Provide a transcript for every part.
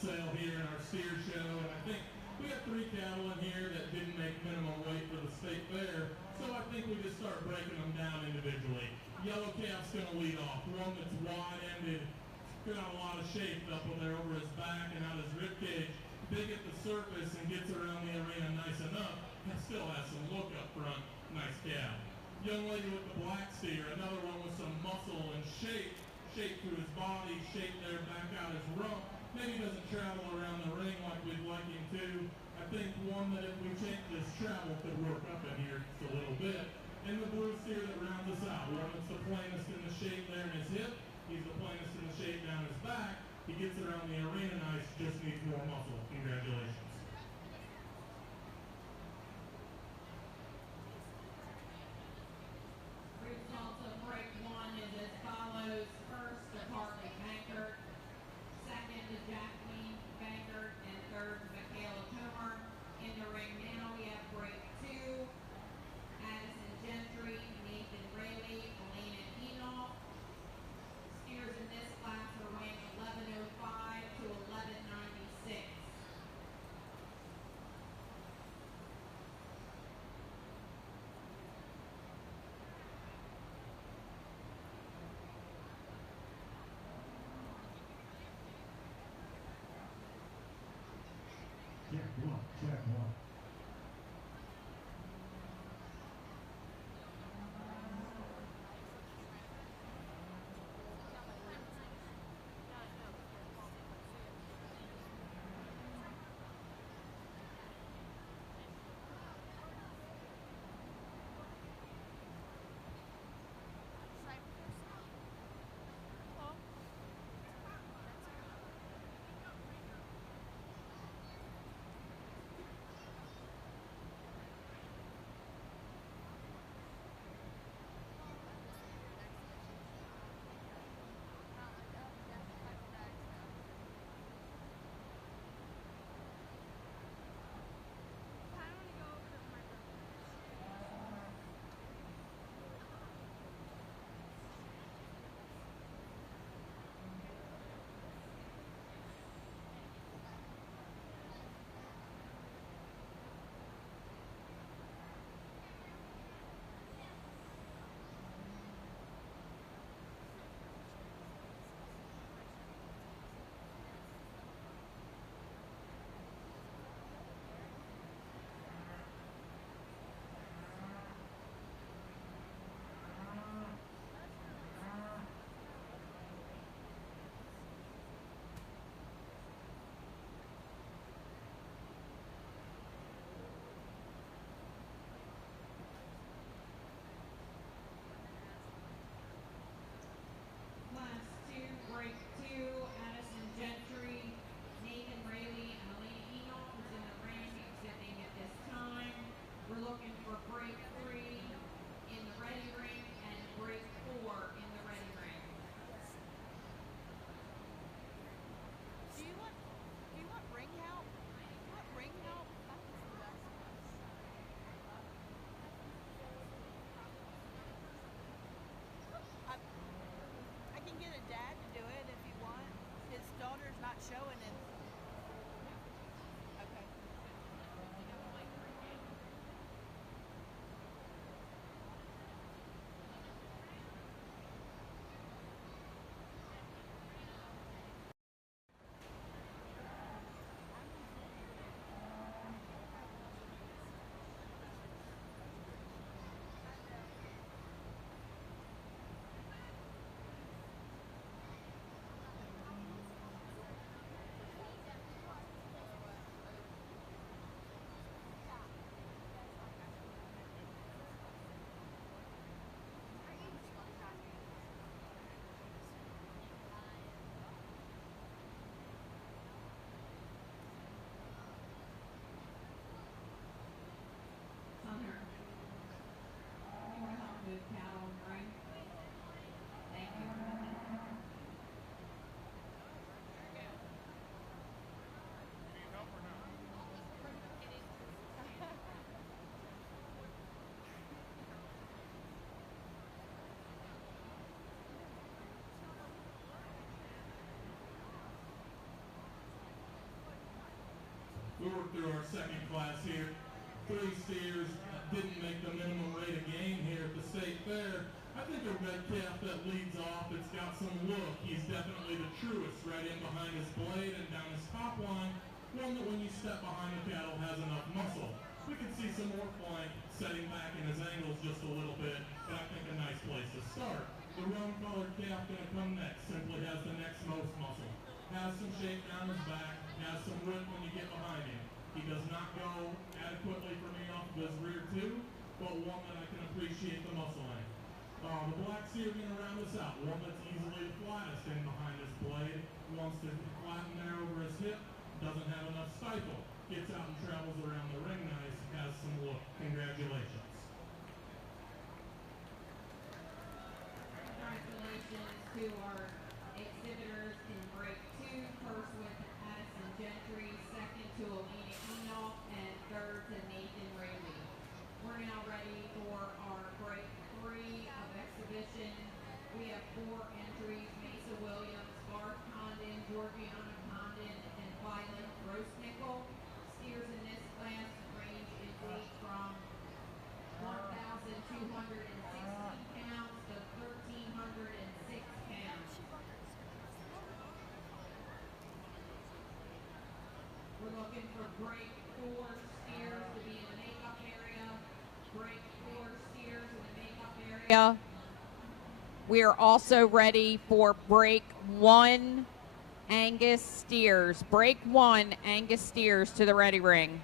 sale here in our steer show, and I think we got 3 cattle in here that didn't make minimum weight for the state fair, so I think we just start breaking them down individually. Yellow calf's going to lead off, one that's wide-ended, got a lot of shape up on there over his back and out his rib cage. Big at the surface and gets around the arena nice enough, and still has some look up front. Nice calf. Young lady with the black steer, another one with some muscle and shape through his body, shape there back out his rump. Maybe doesn't travel around the ring like we'd like him to. I think one that if we change this travel could work up in here just a little bit. And the blue steer that rounds us out, one that's the plainest in the shape there in his hip. He's the plainest in the shape down his back. He gets around the arena nice, just needs more muscle. Congratulations. Results of break 1 is as follows. First, the Hartley Bankert. Second, the Jacqueline Bankert. And third, Michaela Comer. In the ring now, we have break 2. Addison Gentry, Nathan Rayleigh, Elena Enoch. Steers in this class are weighing 1105 to 1196. Check one. work through our second class here. 3 steers didn't make the minimum rate of gain here at the state fair. I think a red calf that leads off, it's got some look. He's definitely the truest, right in behind his blade and down his top line. One that when you step behind the cattle has enough muscle. We can see some more flank setting back in his angles just a little bit, but I think a nice place to start. The roan-colored calf going to come next, simply has the next most muscle. Has some shape down his back, has some width when you get behind him. He does not go adequately for me off of his rear too, but one that I can appreciate the muscle in. The black steer going to round us out. One that's easily the flattest in behind his blade. Wants to flatten there over his hip. Doesn't have enough stifle. Gets out and travels around the ring nice. Has some look. Congratulations. Congratulations to our exhibitors in break 2. First with Addison Gentry, second to Alina Enoch, and third to Nathan Ramey. We're now ready for our break 3 of exhibition. We have 4 entries: Mesa Williams, Garth Condon, Georgiana Condon, and Violet Grossnickel. Steers in this class range in weight from 1,216 pounds to 1,306 pounds. We're looking for break 4 steers to be in the makeup area. Break 4 steers in the makeup area. We are also ready for break 1 Angus steers. Break 1 Angus steers to the ready ring.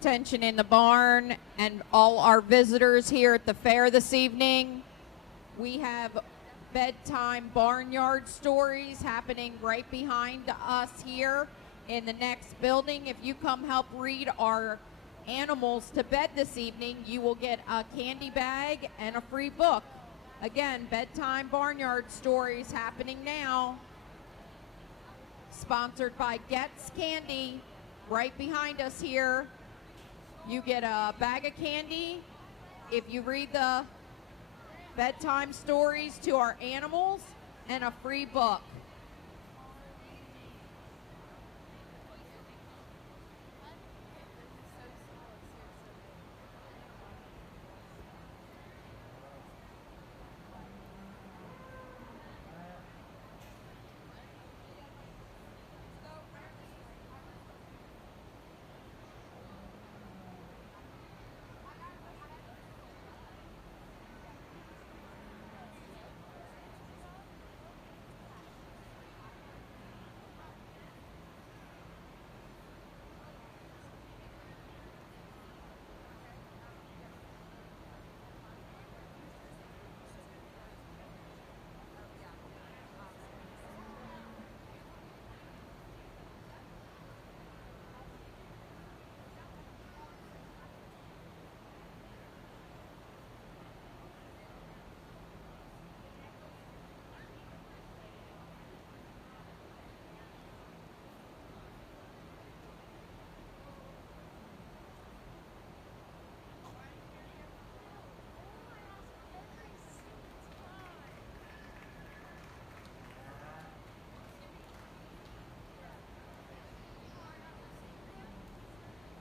Attention in the barn and all our visitors here at the fair this evening. We have bedtime barnyard stories happening right behind us here in the next building. If you come help read our animals to bed this evening, you will get a candy bag and a free book. Again, bedtime barnyard stories happening now. Sponsored by Getz Candy right behind us here. You get a bag of candy if you read the bedtime stories to our animals and a free book.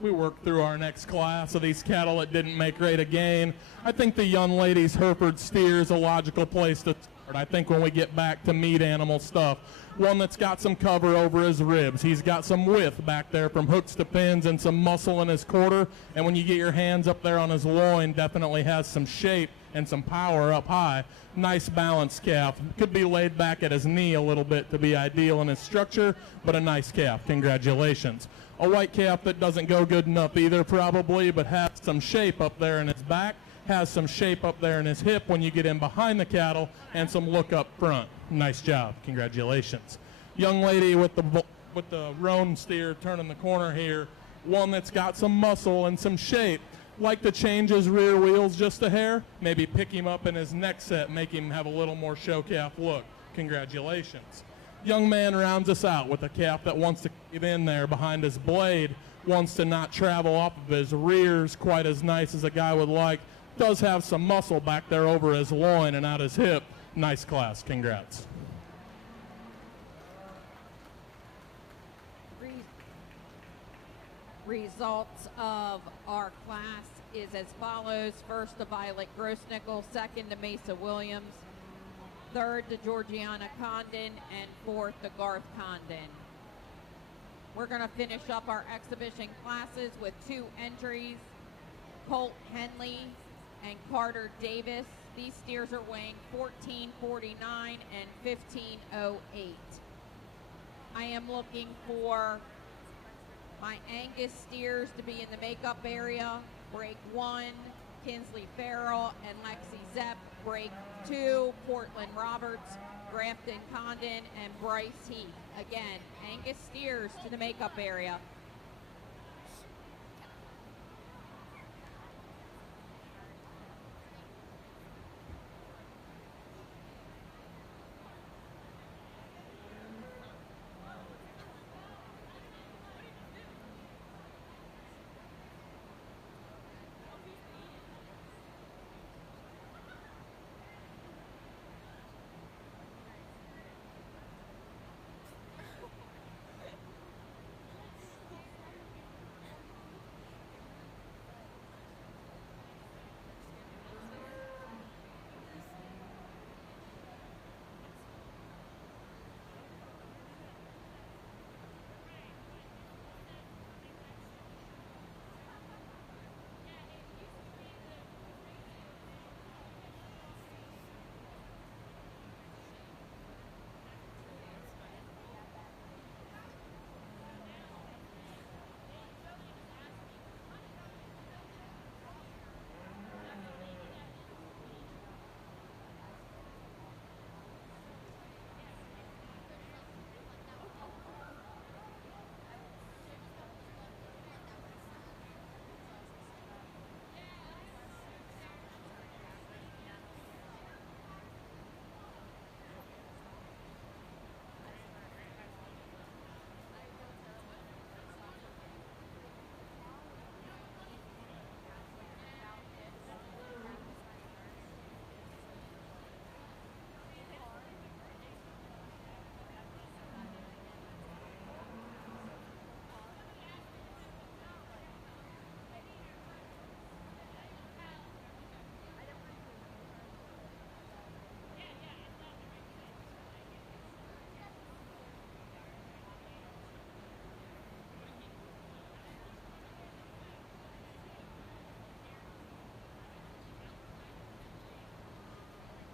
We worked through our next class of these cattle that didn't make rate of gain. I think the young lady's Hereford steer is a logical place to start. I think when we get back to meat animal stuff, one that's got some cover over his ribs. He's got some width back there from hooks to pins and some muscle in his quarter. And when you get your hands up there on his loin, definitely has some shape. and some power up high. Nice balanced calf. Could be laid back at his knee a little bit to be ideal in his structure, but a nice calf. Congratulations. A white calf that doesn't go good enough either probably, but has some shape up there in his back, has some shape up there in his hip when you get in behind the cattle, and some look up front. Nice job. Congratulations. Young lady with the roan steer turning the corner here, one that's got some muscle and some shape. Like to change his rear wheels just a hair, maybe pick him up in his next set, make him have a little more show calf look. Congratulations. Young man rounds us out with a calf that wants to get in there behind his blade, wants to not travel off of his rears quite as nice as a guy would like. Does have some muscle back there over his loin and out his hip. Nice class. Congrats. Results of our class is as follows. First to Violet Grossnickel, second to Mesa Williams, third to Georgiana Condon, and fourth to Garth Condon. We're going to finish up our exhibition classes with 2 entries, Colt Henley and Carter Davis. These steers are weighing 1449 and 1508. I am looking for my Angus steers to be in the makeup area. Break 1, Kinsley Farrell and Lexi Zepp. Break 2, Portland Roberts, Grafton Condon, and Bryce Heath. Again, Angus steers to the makeup area.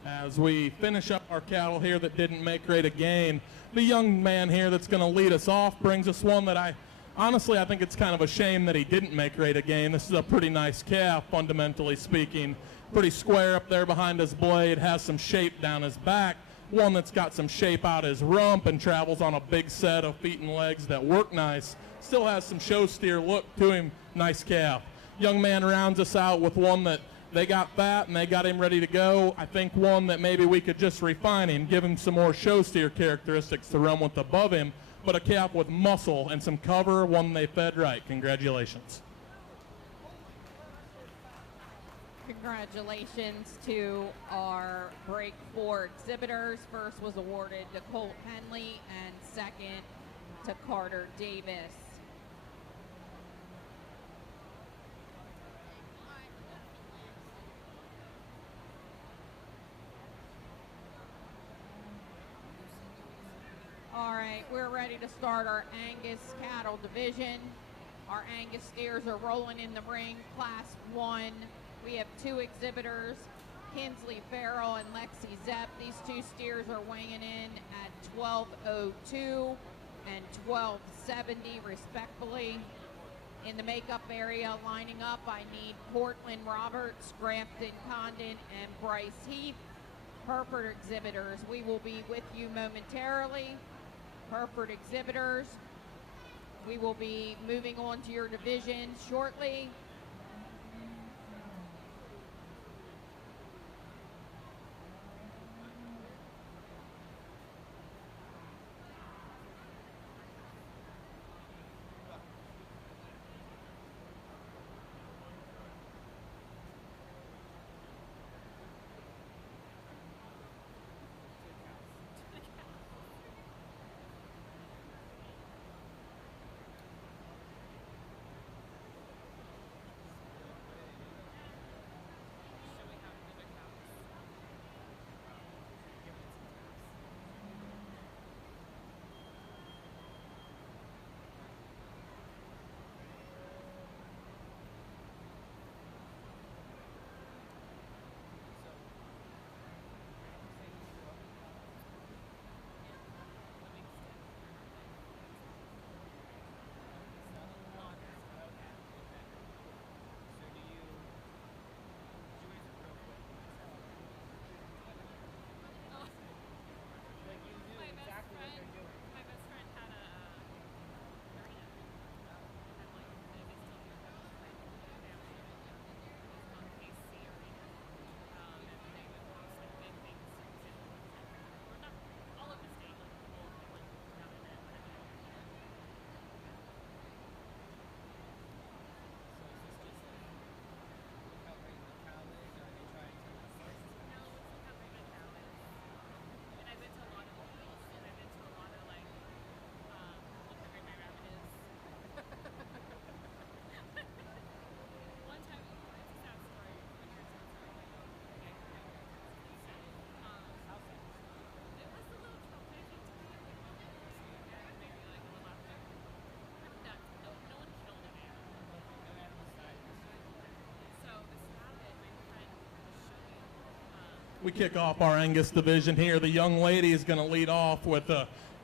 As we finish up our cattle here that didn't make great a gain, the young man here that's going to lead us off brings us one that I think it's kind of a shame that he didn't make great a gain. This is a pretty nice calf, fundamentally speaking. Pretty square up there behind his blade, has some shape down his back, one that's got some shape out his rump and travels on a big set of feet and legs that work nice. Still has some show steer look to him. Nice calf. Young man rounds us out with one that they got fat and they got him ready to go. I think one that maybe we could just refine him, give him some more show steer characteristics to run with above him, but a calf with muscle and some cover, one they fed right. Congratulations. Congratulations to our break 4 exhibitors. First was awarded to Colt Henley and second to Carter Davis. All right, we're ready to start our Angus cattle division. Our Angus steers are rolling in the ring, class 1. We have 2 exhibitors, Kinsley Farrell and Lexi Zepp. These two steers are weighing in at 12:02 and 12:70 respectfully. In the makeup area, lining up, I need Portland Roberts, Grafton Condon, and Bryce Heath. Hereford exhibitors, we will be with you momentarily. Hereford exhibitors, we will be moving on to your divisions shortly. We kick off our Angus division here. The young lady is going to lead off with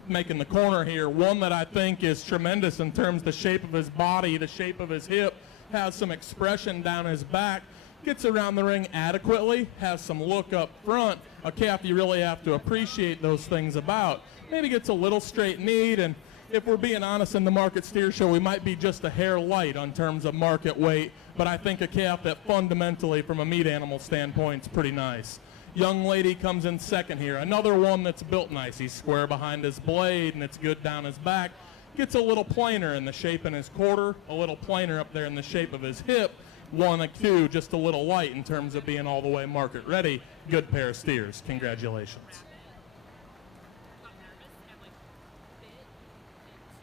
making the corner here. One that I think is tremendous in terms of the shape of his body, the shape of his hip, has some expression down his back, gets around the ring adequately, has some look up front, a calf you really have to appreciate those things about. Maybe gets a little straight kneed, and if we're being honest in the market steer show, we might be just a hair light on terms of market weight, but I think a calf that fundamentally from a meat animal standpoint is pretty nice. Young lady comes in second here. Another one that's built nice. He's square behind his blade, and it's good down his back. Gets a little plainer in the shape in his quarter, a little plainer up there in the shape of his hip. 1 and 2, just a little light in terms of being all the way market ready. Good pair of steers. Congratulations.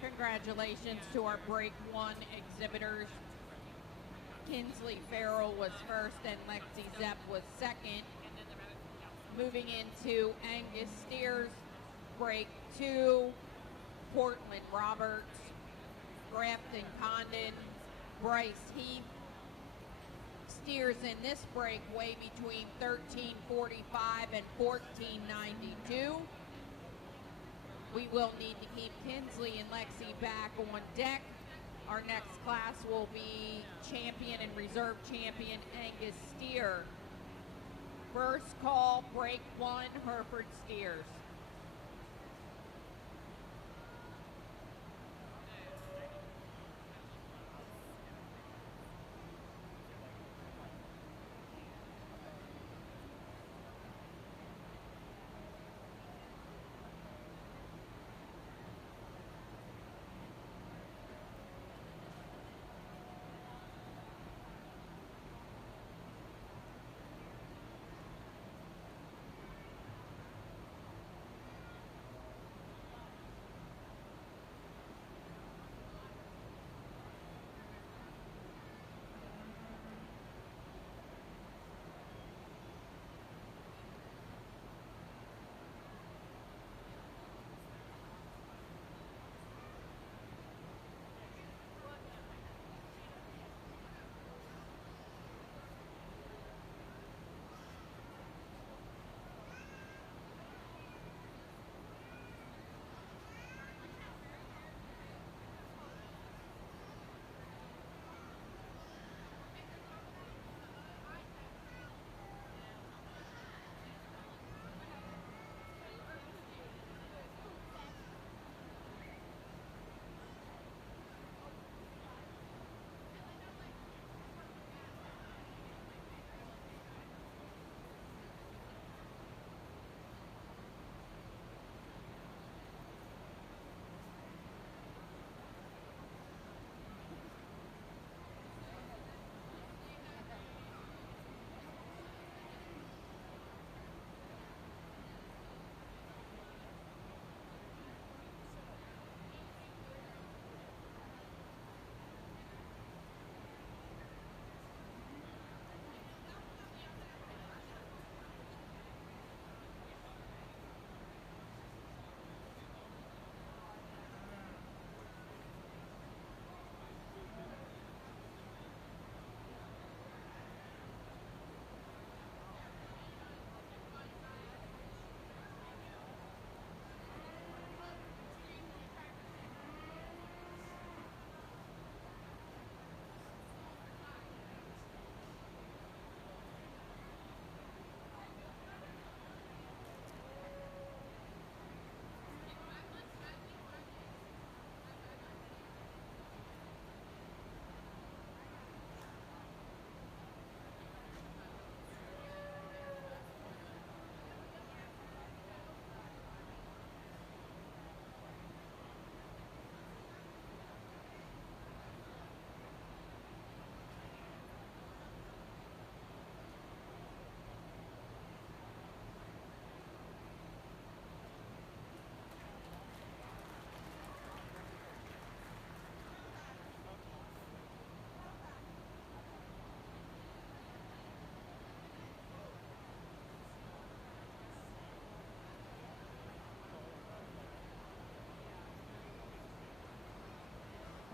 Congratulations to our break 1 exhibitors. Kinsley Farrell was first and Lexi Zepp was second. Moving into Angus steers, break 2, Portland Roberts, Grafton Condon, Bryce Heath. Steers in this break weigh between 1345 and 1492. We will need to keep Kinsley and Lexi back on deck. Our next class will be champion and reserve champion Angus steer. First call, break 1, Hereford steers.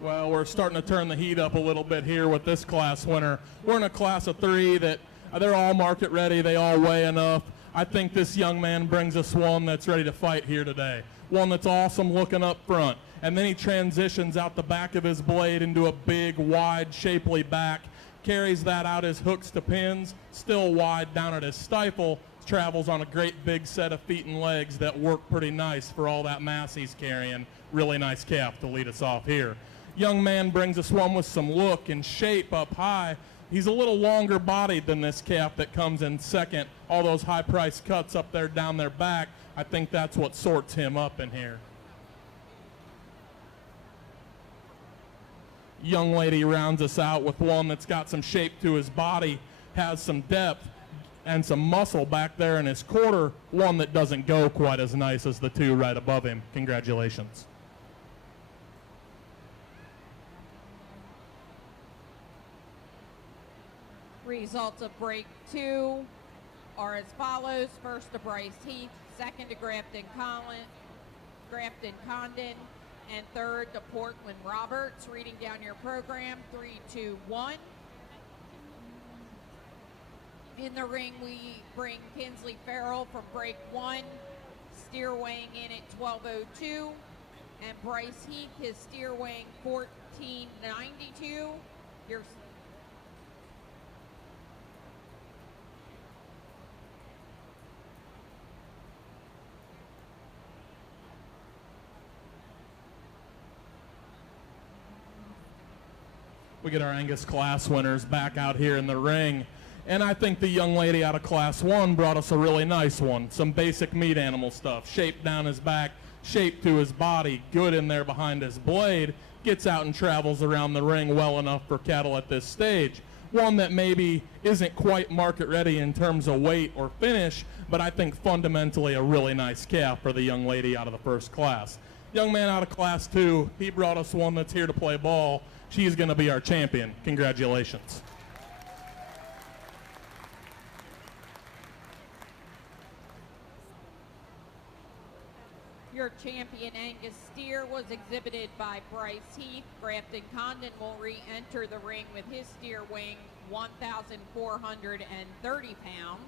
Well, we're starting to turn the heat up a little bit here with this class winner. We're in a class of 3 that they're all market ready. They all weigh enough. I think this young man brings us one that's ready to fight here today. One that's awesome looking up front. And then he transitions out the back of his blade into a big, wide, shapely back. Carries that out as hooks to pins, still wide down at his stifle. Travels on a great big set of feet and legs that work pretty nice for all that mass he's carrying. Really nice calf to lead us off here. Young man brings us one with some look and shape up high. He's a little longer bodied than this calf that comes in second. All those high price cuts up there down their back, I think that's what sorts him up in here. Young lady rounds us out with one that's got some shape to his body, has some depth and some muscle back there in his quarter, one that doesn't go quite as nice as the 2 right above him. Congratulations. Results of break 2 are as follows. First to Bryce Heath, second to Grafton Condon, and third to Portland Roberts. Reading down your program, 3, 2, 1. In the ring, we bring Kinsley Farrell from break 1, steer weighing in at 12:02, and Bryce Heath, his steer weighing 14:92. We get our Angus class winners back out here in the ring. And I think the young lady out of class 1 brought us a really nice one. Some basic meat animal stuff. Shape down his back, shape to his body, good in there behind his blade. Gets out and travels around the ring well enough for cattle at this stage. One that maybe isn't quite market ready in terms of weight or finish, but I think fundamentally a really nice calf for the young lady out of the first class. Young man out of class 2, he brought us one that's here to play ball. She's going to be our champion. Congratulations. Your champion Angus steer was exhibited by Bryce Heath. Grafton Condon will re-enter the ring with his steer weighing 1,430 pounds.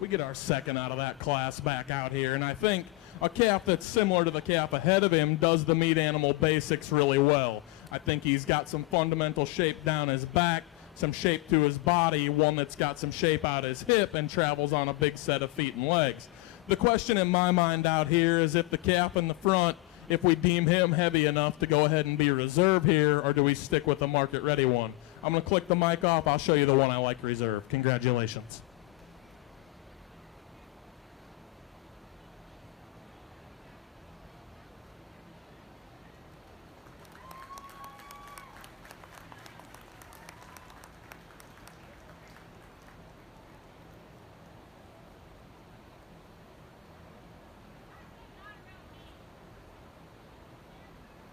We get our second out of that class back out here, and I think a calf that's similar to the calf ahead of him does the meat animal basics really well. I think he's got some fundamental shape down his back, some shape to his body, one that's got some shape out his hip and travels on a big set of feet and legs. The question in my mind out here is if the calf in the front, if we deem him heavy enough to go ahead and be reserve here, or do we stick with the market ready one? I'm going to click the mic off. I'll show you the one I like reserve. Congratulations.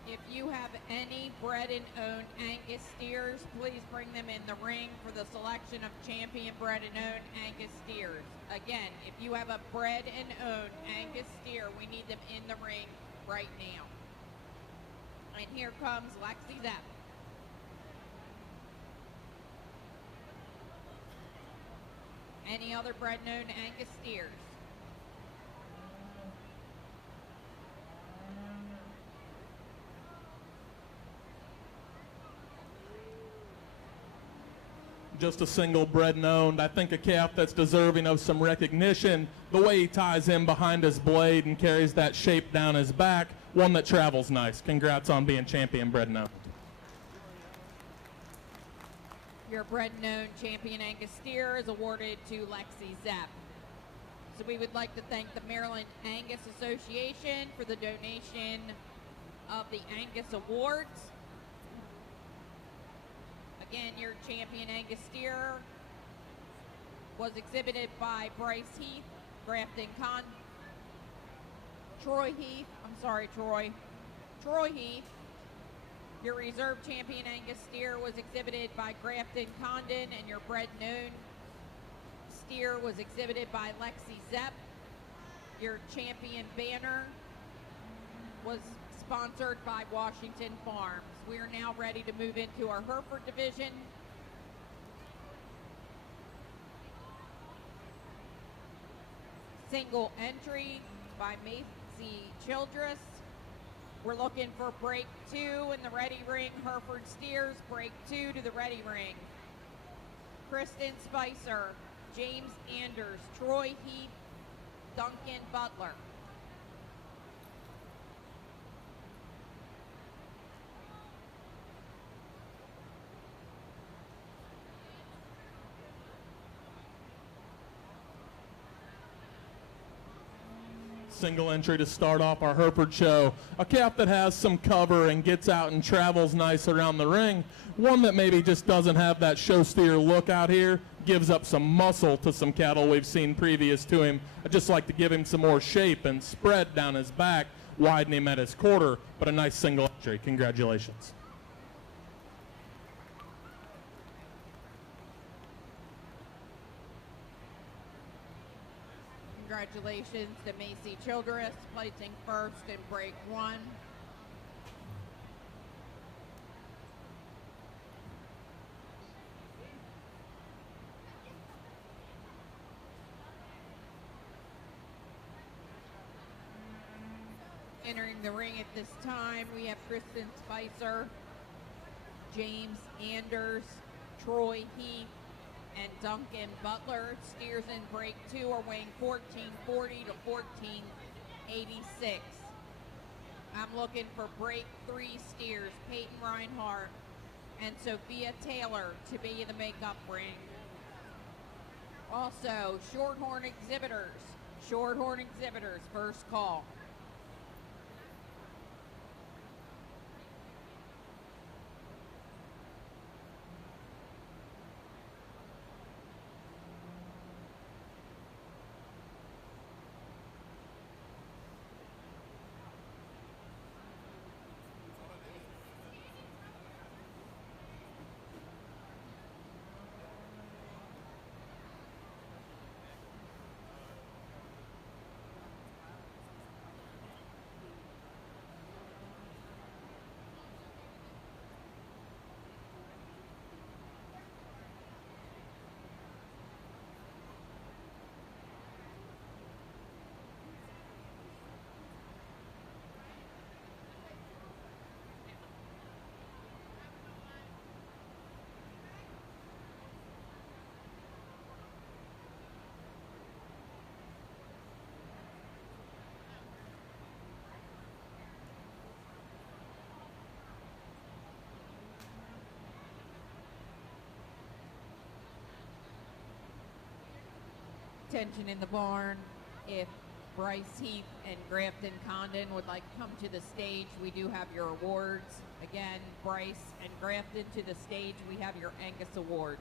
If you have any bred and owned Angus steers, please bring them in the ring for the selection of champion bred and owned Angus steers. Again, if you have a bred and owned Angus steer, we need them in the ring right now. And here comes Lexi Zepp. Any other bred and owned Angus steers? Just a single bred and owned. I think a calf that's deserving of some recognition. The way he ties him behind his blade and carries that shape down his back, one that travels nice. Congrats on being champion bred and owned. Your bred and owned champion Angus steer is awarded to Lexi Zepp. So we would like to thank the Maryland Angus Association for the donation of the Angus Awards. Again, your champion Angus steer was exhibited by Bryce Heath, Grafton Troy Heath. Your reserve champion Angus steer was exhibited by Grafton Condon, and your bred noon steer was exhibited by Lexi Zepp. Your champion banner was sponsored by Washington Farms. We are now ready to move into our Hereford division. Single entry by Macy Childress. We're looking for break 2 in the ready ring. Hereford steers, break 2 to the ready ring. Kristen Spicer, James Anders, Troy Heath, Duncan Butler. Single entry to start off our Hereford show. A calf that has some cover and gets out and travels nice around the ring. One that maybe just doesn't have that show steer look out here. Gives up some muscle to some cattle we've seen previous to him. I'd just like to give him some more shape and spread down his back, widen him at his quarter, but a nice single entry. Congratulations. Congratulations to Macy Childress, placing first in break 1. Entering the ring at this time, we have Kristen Spicer, James Anders, Troy Heath, and Duncan Butler. Steers in break 2 are weighing 1440 to 1486. I'm looking for break 3 steers, Peyton Reinhardt and Sophia Taylor to be in the makeup ring. Also, Shorthorn exhibitors, first call. Tension in the barn. If Bryce Heath and Grafton Condon would like to come to the stage, we do have your awards. Again, Bryce and Grafton to the stage, we have your Angus awards.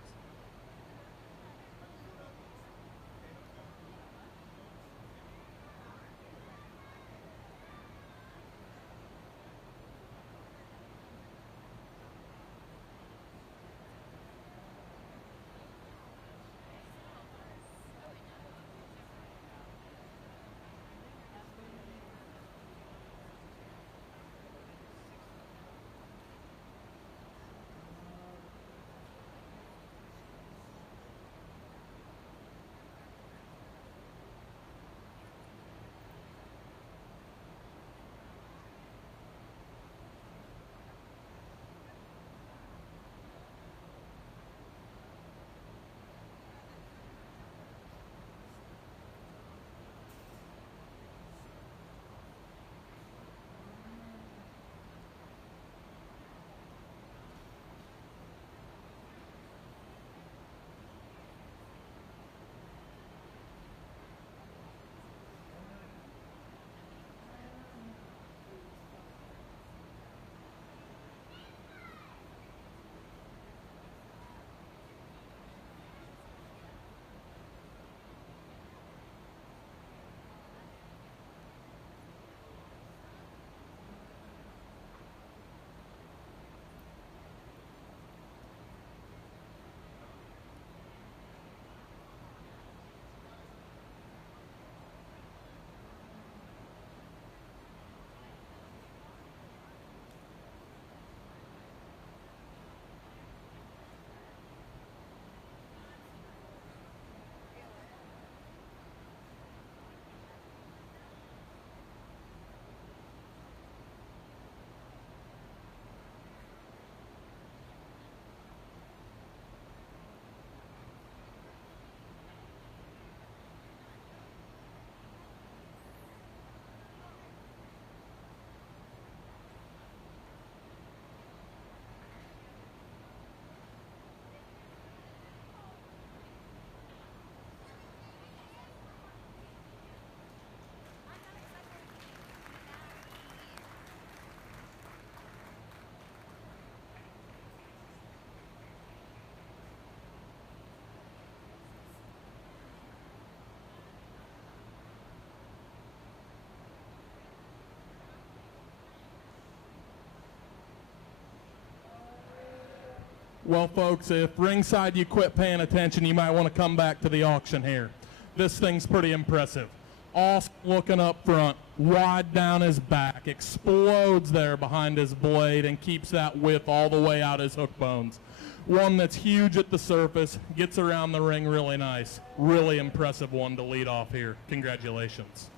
Well, folks, if ringside you quit paying attention, you might want to come back to the auction here. This thing's pretty impressive. Awesome looking up front, wide down his back, explodes there behind his blade and keeps that width all the way out his hook bones. One that's huge at the surface, gets around the ring really nice. Really impressive one to lead off here. Congratulations.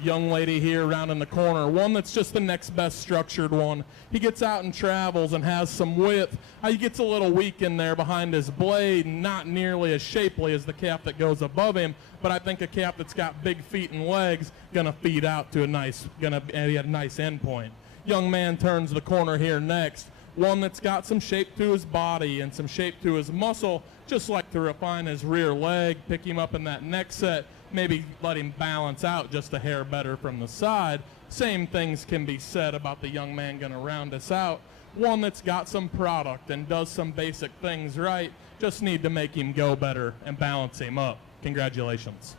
Young lady here around in the corner, one that's just the next best structured one. He gets out and travels and has some width. He gets a little weak in there behind his blade, not nearly as shapely as the calf that goes above him, but I think a calf that's got big feet and legs gonna feed out to a nice end point. Young man turns the corner here next. One that's got some shape to his body and some shape to his muscle, just like to refine his rear leg, pick him up in that neck set, maybe let him balance out just a hair better from the side. Same things can be said about the young man going to round us out. One that's got some product and does some basic things right, just need to make him go better and balance him up. Congratulations.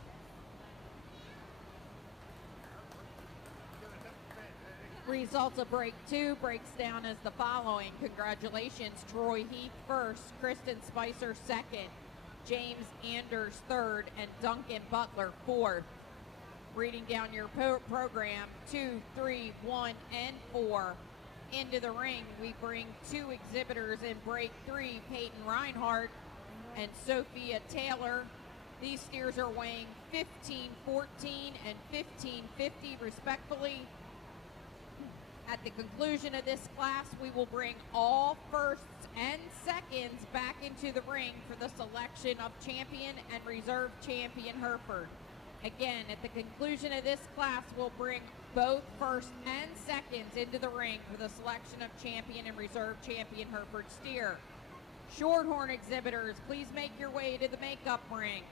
Results of break 2 breaks down as the following. Congratulations, Troy Heath first, Kristen Spicer second, James Anders third, and Duncan Butler fourth. Reading down your program, 2, 3, 1, and 4. Into the ring, we bring 2 exhibitors in break 3, Peyton Reinhardt and Sophia Taylor. These steers are weighing 1514 and 1550 respectfully. At the conclusion of this class, we will bring all firsts and seconds back into the ring for the selection of champion and reserve champion Hereford. Again, at the conclusion of this class, we'll bring both first and seconds into the ring for the selection of champion and reserve champion Hereford steer. Shorthorn exhibitors, please make your way to the makeup ring.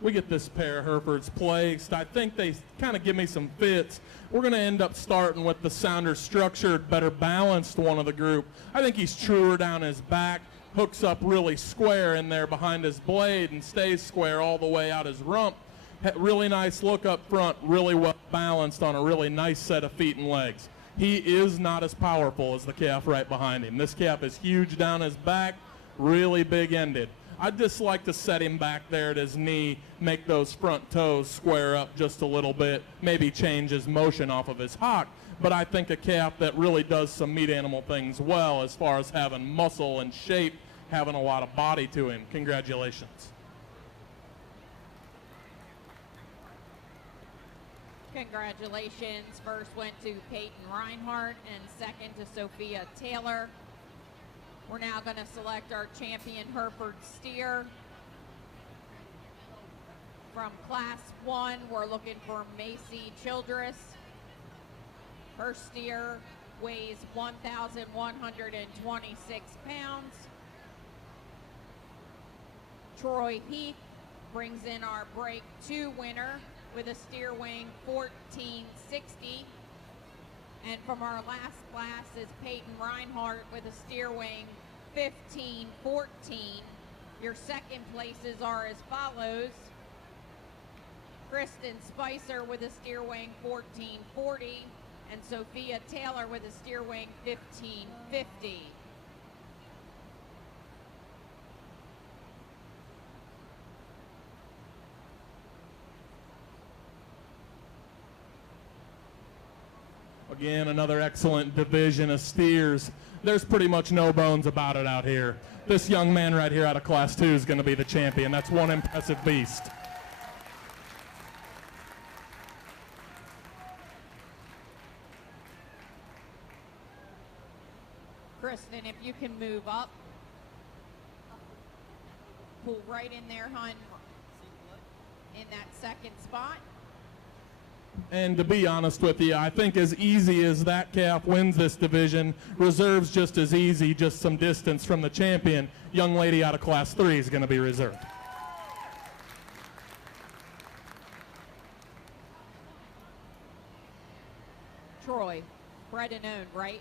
We get this pair of Herefords placed. I think they kind of give me some fits. We're going to end up starting with the sounder structured, better balanced one of the group. I think he's truer down his back, hooks up really square in there behind his blade and stays square all the way out his rump. Really nice look up front, really well balanced on a really nice set of feet and legs. He is not as powerful as the calf right behind him. This calf is huge down his back, really big ended. I'd just like to set him back there at his knee, make those front toes square up just a little bit, maybe change his motion off of his hock. But I think a calf that really does some meat animal things well as far as having muscle and shape, having a lot of body to him. Congratulations. Congratulations. First went to Peyton Reinhardt and second to Sophia Taylor. We're now going to select our champion Hereford steer. From Class 1, we're looking for Macy Childress. Her steer weighs 1,126 pounds. Troy Heath brings in our Break 2 winner with a steer weighing 1,460. And from our last class is Peyton Reinhardt with a steer weighing 1,514. Your second places are as follows. Kristen Spicer with a steer weighing 1,440 and Sophia Taylor with a steer weighing 1,550. Again, another excellent division of steers. There's pretty much no bones about it out here. This young man right here out of Class 2 is going to be the champion. That's one impressive beast. Kristen, if you can move up. Pull right in there, hon, in that second spot. And to be honest with you, I think as easy as that calf wins this division, reserve's just as easy, just some distance from the champion. Young lady out of Class 3 is going to be reserved. Troy, bred and owned, right?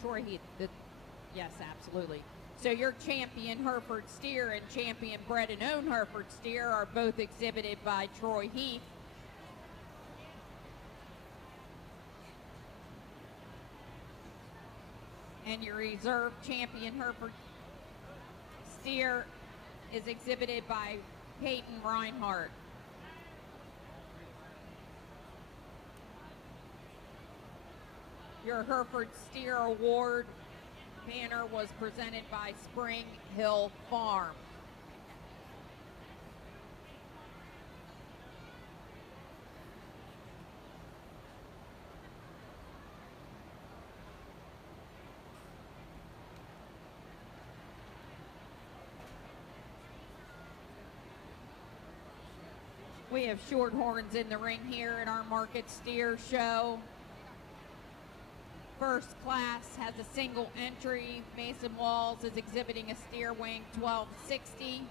Troy Heath, yes, absolutely. So your champion Hereford steer and champion bred and owned Hereford steer are both exhibited by Troy Heath. And your reserve champion Hereford steer is exhibited by Peyton Reinhardt. Your Hereford Steer Award banner was presented by Spring Hill Farm. We have Shorthorns in the ring here at our Market Steer Show. First class has a single entry. Mason Walls is exhibiting a steer weighing 1,260.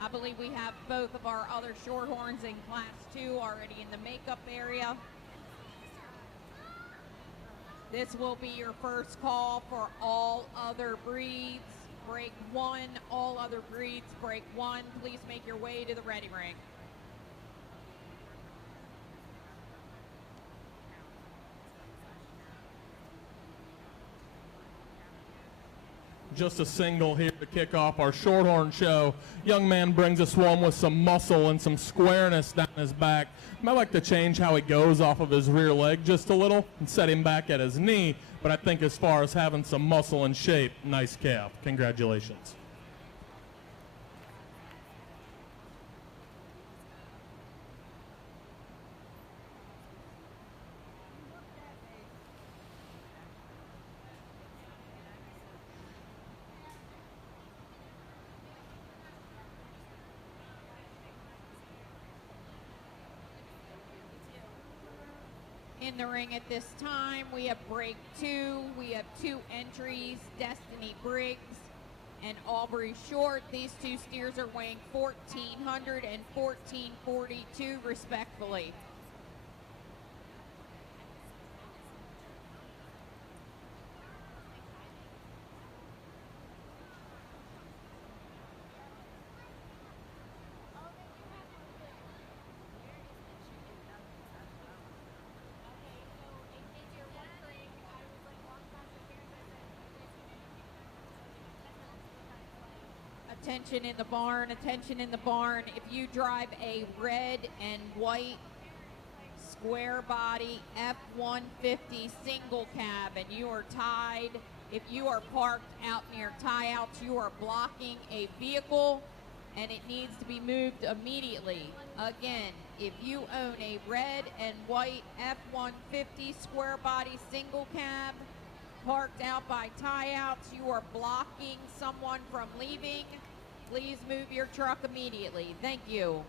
I believe we have both of our other Shorthorns in Class 2 already in the makeup area. This will be your first call for all other breeds. Break 1, all other breeds, break 1. Please make your way to the ready ring. Just a single here to kick off our Shorthorn show. Young man brings us one with some muscle and some squareness down his back. I like to change how he goes off of his rear leg just a little and set him back at his knee. But I think as far as having some muscle and shape, nice calf. Congratulations. In the ring at this time, we have break 2. We have 2 entries, Destiny Briggs and Aubrey Short. These 2 steers are weighing 1,400 and 1,442 respectfully. Attention in the barn, attention in the barn. If you drive a red and white square body F-150 single cab and you are tied, if you are parked out near tie outs, you are blocking a vehicle and it needs to be moved immediately. Again, if you own a red and white F-150 square body single cab parked out by tie outs, you are blocking someone from leaving. Please move your truck immediately. Thank you.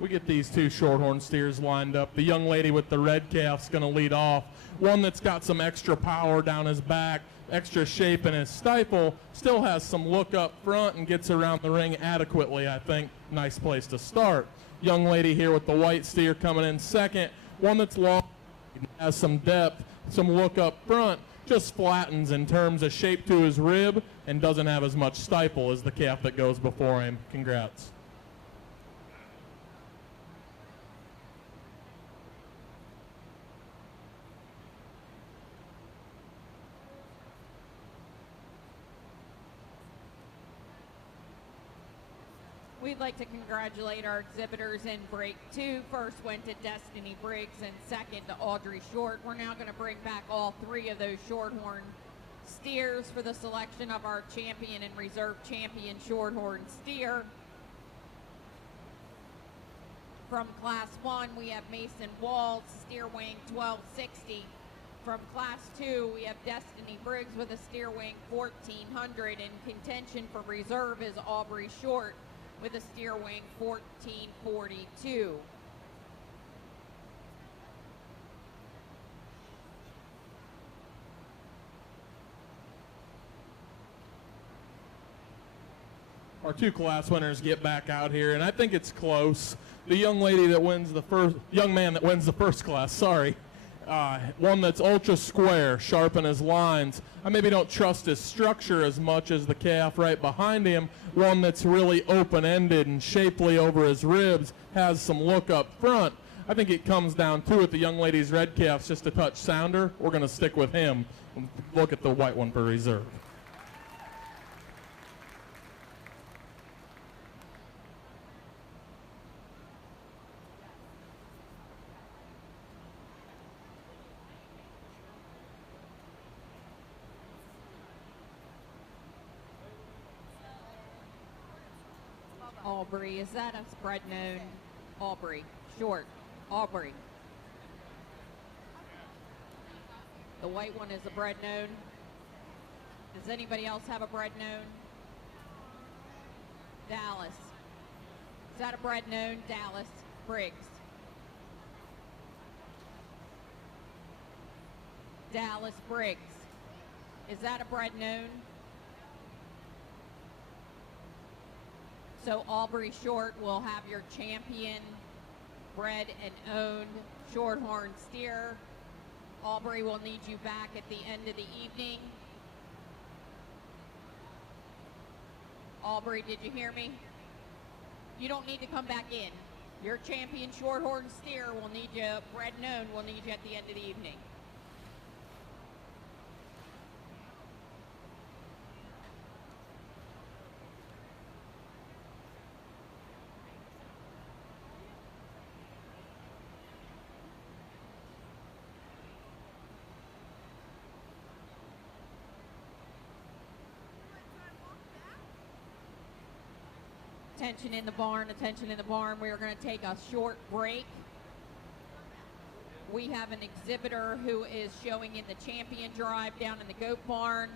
We get these two Shorthorn steers lined up. The young lady with the red calf's going to lead off. One that's got some extra power down his back, extra shape in his stifle, still has some look up front and gets around the ring adequately, I think. Nice place to start. Young lady here with the white steer coming in second. One that's long, has some depth, some look up front, just flattens in terms of shape to his rib and doesn't have as much stifle as the calf that goes before him. Congrats. We'd like to congratulate our exhibitors in break 2. First went to Destiny Briggs and second to Audrey Short. We're now going to bring back all 3 of those Shorthorn steers for the selection of our champion and reserve champion Shorthorn steer. From Class 1, we have Mason Walls, steer weighing 1260. From Class 2, we have Destiny Briggs with a steer weighing 1400. In contention for reserve is Aubrey Short with a steer weighing 1442. Our 2 class winners get back out here, and I think it's close. The young lady that wins the first, young man that wins the first class, sorry. One that's ultra square, sharp in his lines. I maybe don't trust his structure as much as the calf right behind him. One that's really open-ended and shapely over his ribs, has some look up front. I think it comes down to it. The young lady's red calf's just a touch sounder. We're going to stick with him. Look at the white one for reserve. Aubrey, is that a spread known? Aubrey, Short, Aubrey. The white one is a bred known. Does anybody else have a bred known? Dallas. Is that a bred known? Dallas, Briggs. Dallas, Briggs. Is that a bred known? So Aubrey Short will have your champion, bred and owned Shorthorn steer. Aubrey will need you back at the end of the evening. Aubrey, did you hear me? You don't need to come back in. Your champion Shorthorn steer will need you, bred known, will need you at the end of the evening. Attention in the barn, attention in the barn. We are going to take a short break. We have an exhibitor who is showing in the champion drive down in the goat barn.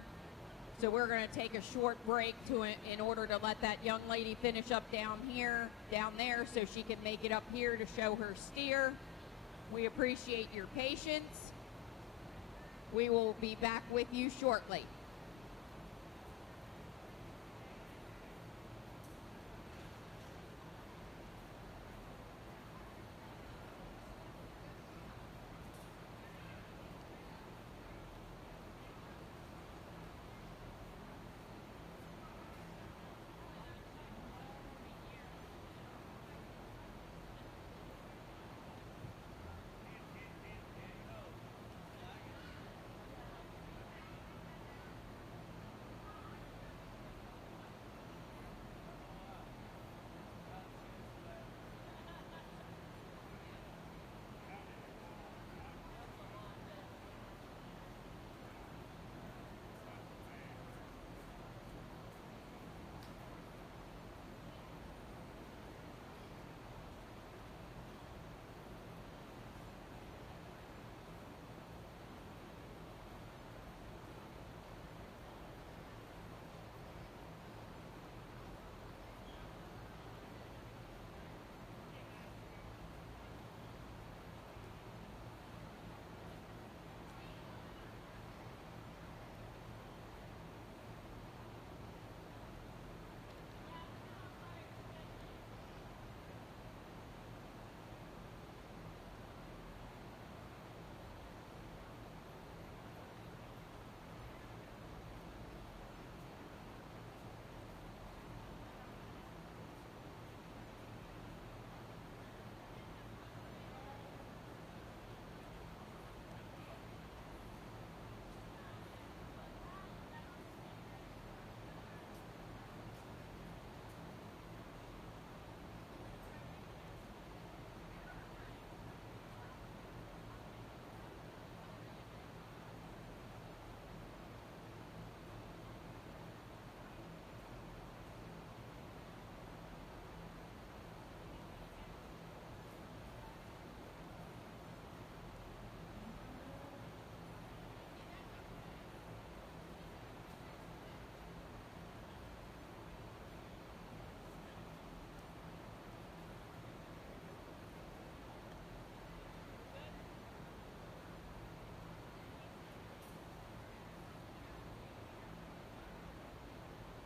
So we're going to take a short break in order to let that young lady finish up down there, so she can make it up here to show her steer. We appreciate your patience. We will be back with you shortly.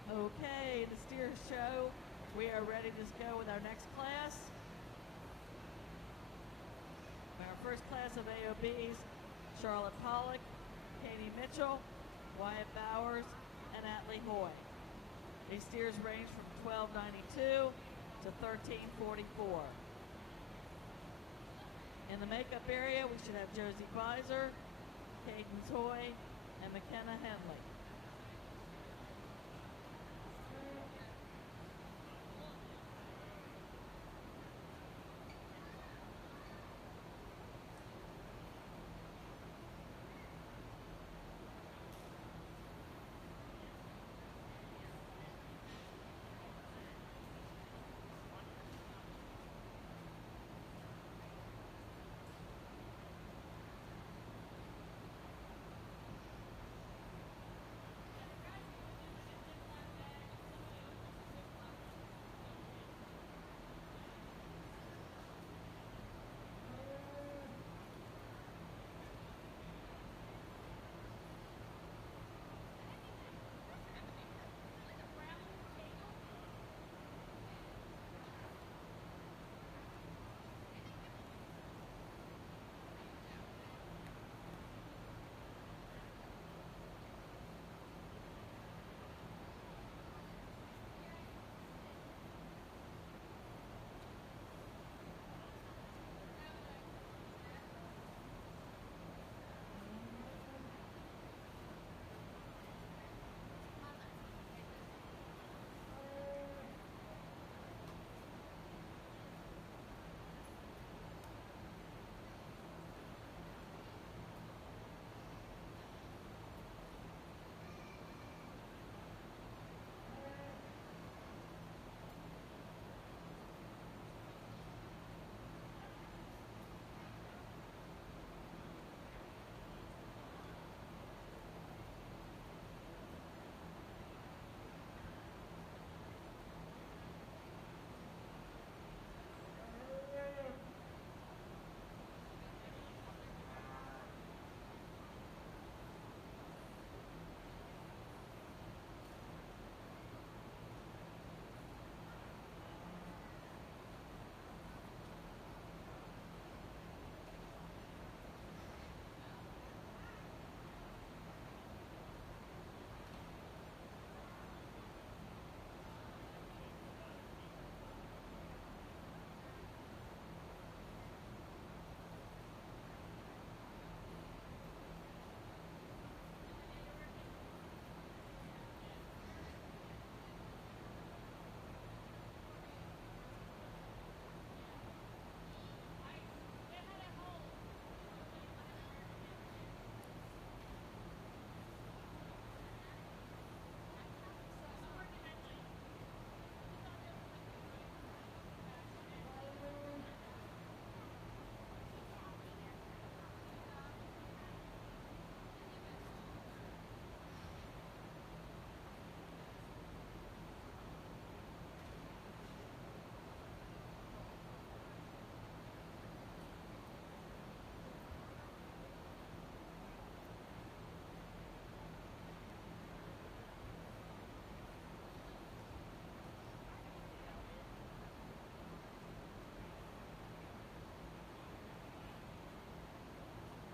Okay, the steer show. We are ready to go with our next class. Our first class of AOBs, Charlotte Pollock, Katie Mitchell, Wyatt Bowers, and Atlee Hoy. These steers range from $12.92 to $13.44. In the makeup area, we should have Josie Beiser, Cadence Hoy, and McKenna Henley.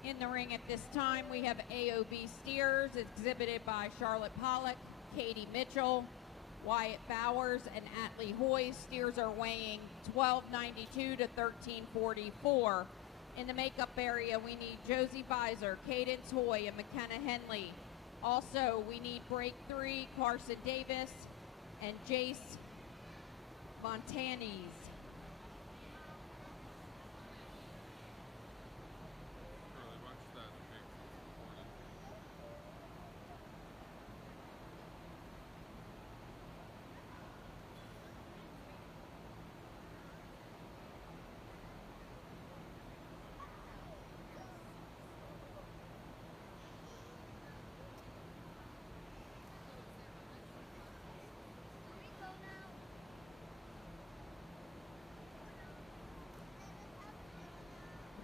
In the ring at this time, we have AOB steers exhibited by Charlotte Pollock, Katie Mitchell, Wyatt Bowers, and Atlee Hoy. Steers are weighing 1292 to 1344. In the makeup area, we need Josie Visor, Cadence Hoy, and McKenna Henley. Also, we need break 3, Carson Davis and Jace Montanes.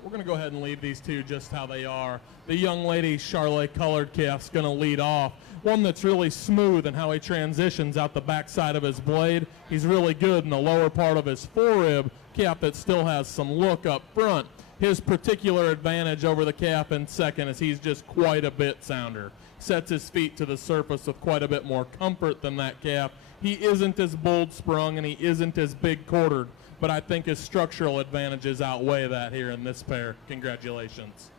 We're going to go ahead and leave these two just how they are. The young lady Charlotte colored calf's going to lead off. One that's really smooth in how he transitions out the backside of his blade. He's really good in the lower part of his forerib. Calf that still has some look up front. His particular advantage over the calf in second is he's just quite a bit sounder. Sets his feet to the surface with quite a bit more comfort than that calf. He isn't as bold sprung and he isn't as big quartered, but I think his structural advantages outweigh that here in this pair. Congratulations.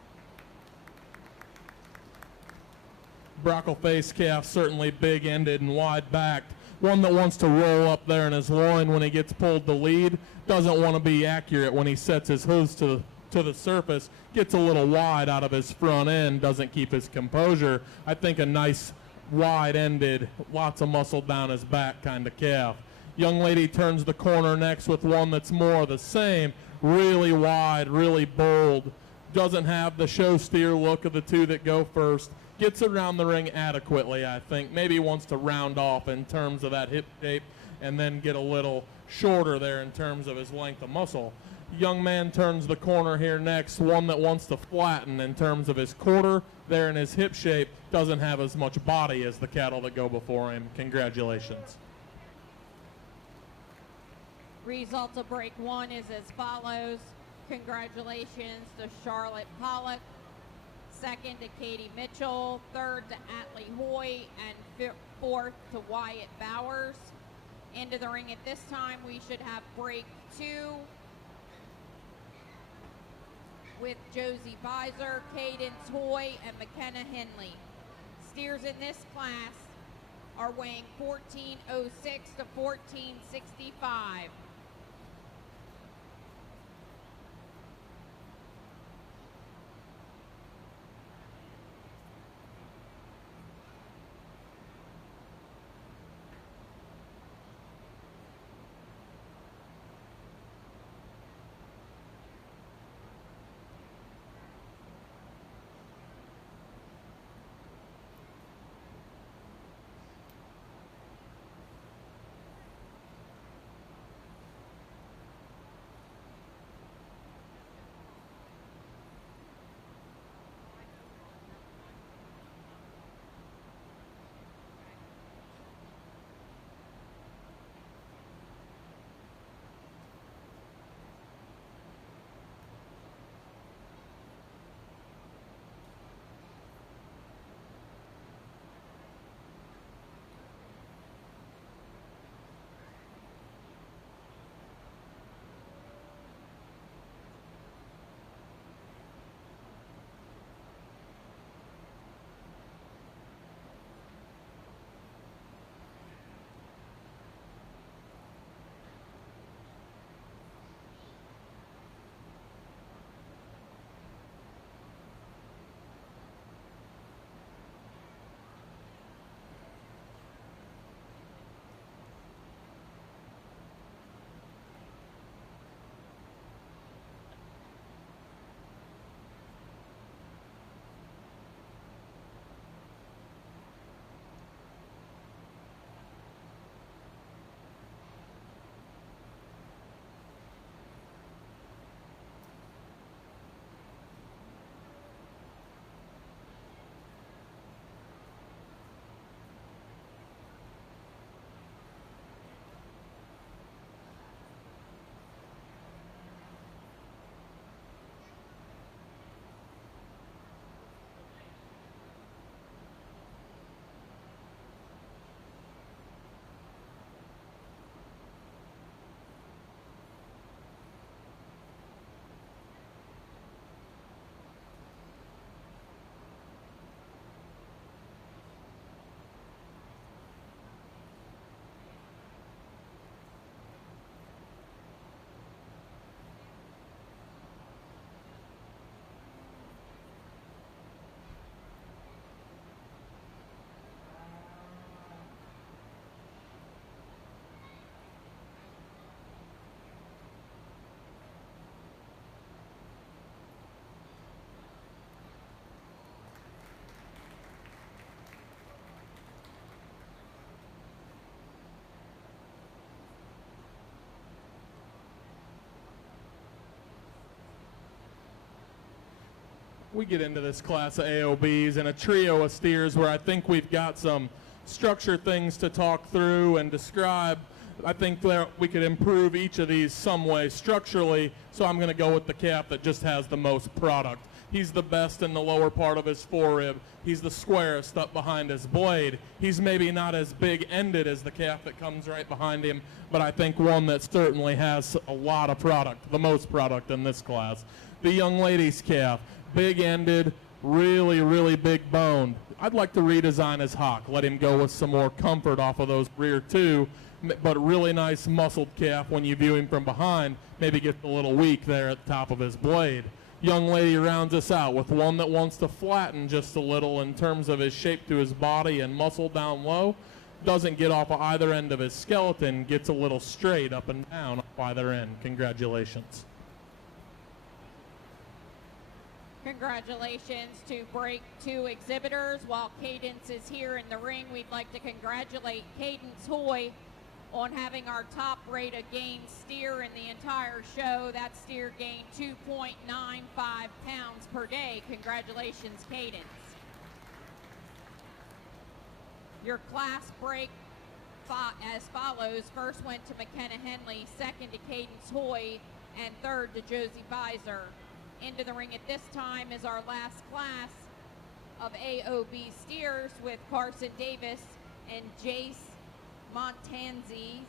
Brockle face calf, certainly big-ended and wide-backed. One that wants to roll up there in his loin when he gets pulled to lead. Doesn't want to be accurate when he sets his hooves to the surface. Gets a little wide out of his front end. Doesn't keep his composure. I think a nice wide-ended, lots of muscle down his back kind of calf. Young lady turns the corner next with one that's more of the same. Really wide, really bold. Doesn't have the show steer look of the two that go first. Gets around the ring adequately, I think. Maybe wants to round off in terms of that hip shape and then get a little shorter there in terms of his length of muscle. Young man turns the corner here next. One that wants to flatten in terms of his quarter there in his hip shape. Doesn't have as much body as the cattle that go before him. Congratulations. Results of break 1 is as follows. Congratulations to Charlotte Pollock. Second to Katie Mitchell. Third to Atlee Hoy. And fourth to Wyatt Bowers. Into the ring at this time, we should have break 2 with Josie Visor, Cadence Hoy, and McKenna Henley. Steers in this class are weighing 1406 to 1465. we get into this class of AOBs and a trio of steers where I think we've got some structure things to talk through and describe. I think that we could improve each of these some way structurally, so I'm going to go with the calf that just has the most product. He's the best in the lower part of his forerib. He's the squarest up behind his blade. He's maybe not as big-ended as the calf that comes right behind him, but I think one that certainly has a lot of product, the most product in this class. The young lady's calf, big-ended, really, really big boned. I'd like to redesign his hock, let him go with some more comfort off of those rear two, but a really nice muscled calf when you view him from behind, maybe gets a little weak there at the top of his blade. Young lady rounds us out with one that wants to flatten just a little in terms of his shape to his body and muscle down low. Doesn't get off of either end of his skeleton, gets a little straight up and down off either end. Congratulations. Congratulations to break 2 exhibitors. While Cadence is here in the ring, we'd like to congratulate Cadence Hoy on having our top rated gain steer in the entire show. That steer gained 2.95 pounds per day. Congratulations, Cadence. Your class break as follows. First went to McKenna Henley, second to Cadence Hoy, and third to Josie Beiser. Into the ring at this time is our last class of AOB steers with Carson Davis and Jace Montanzi.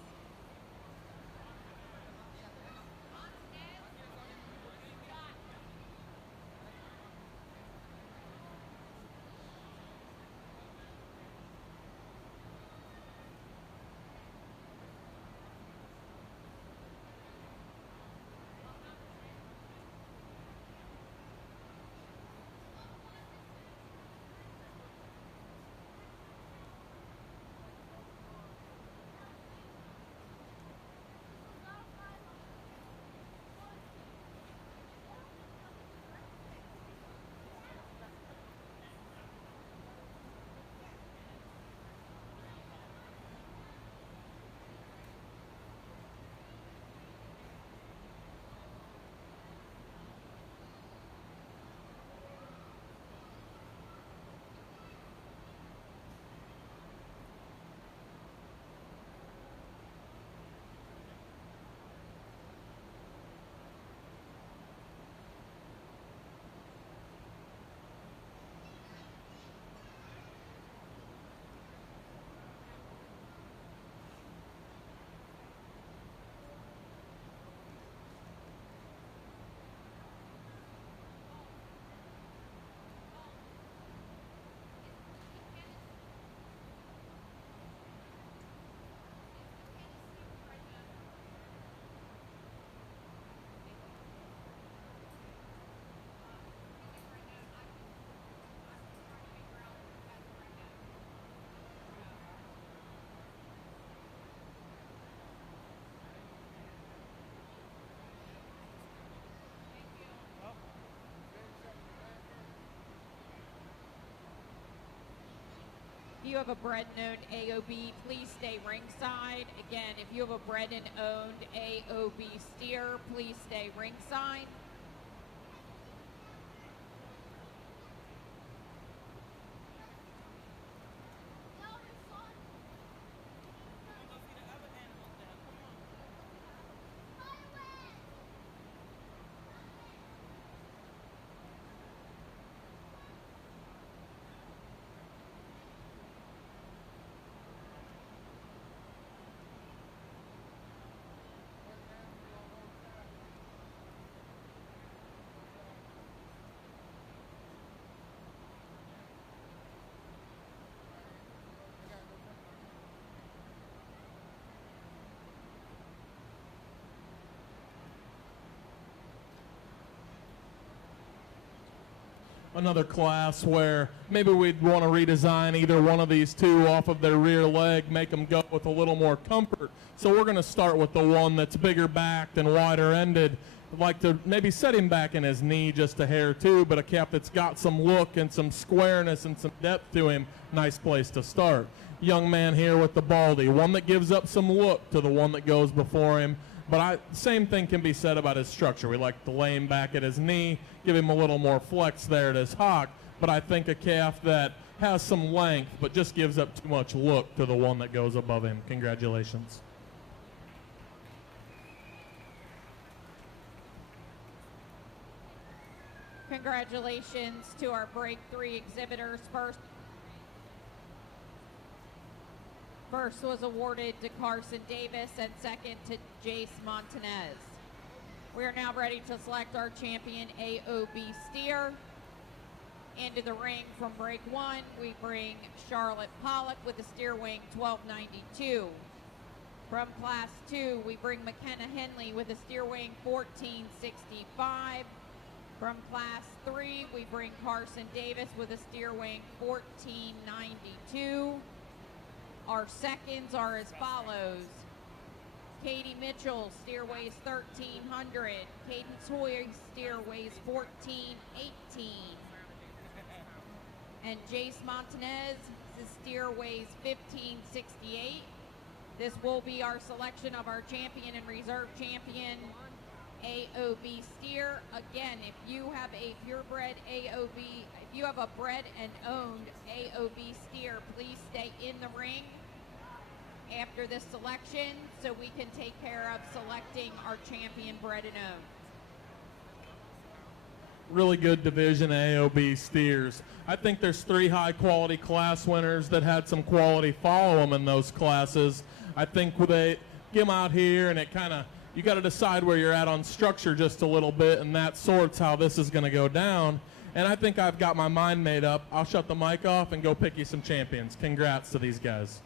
If you have a bred and owned AOB, please stay ringside. Again, if you have a bred and owned AOB steer, please stay ringside. Another class where maybe we'd want to redesign either one of these two off of their rear leg, make them go with a little more comfort. So we're going to start with the one that's bigger backed and wider ended. I'd like to maybe set him back in his knee just a hair too, but a calf that's got some look and some squareness and some depth to him. Nice place to start. Young man here with the baldy, one that gives up some look to the one that goes before him. But same thing can be said about his structure. We like to lay him back at his knee, give him a little more flex there at his hock. But I think a calf that has some length but just gives up too much look to the one that goes above him. Congratulations. Congratulations to our break 3 exhibitors. First was awarded to Carson Davis and second to Jace Montanez. We are now ready to select our champion AOB steer. Into the ring from break 1, we bring Charlotte Pollock with a steer wing 1292. From class 2, we bring McKenna Henley with a steer wing 1465. From class 3, we bring Carson Davis with a steer wing 1492. Our seconds are as follows. Katie Mitchell, steer weighs 1300. Cadence Hoy, steer weighs 1418. And Jace Montanez, his steer weighs 1568. This will be our selection of our champion and reserve champion AOB steer. Again, if you have a purebred AOB, if you have a bred and owned AOB steer, please stay in the ring after this selection so we can take care of selecting our champion bred and owned. Really good division AOB steers. I think there's 3 high quality class winners that had some quality follow them in those classes. I think they get them out here and it kind of, you got to decide where you're at on structure just a little bit, and that sorts how this is going to go down. And I think I've got my mind made up. I'll shut the mic off and go pick you some champions. Congrats to these guys.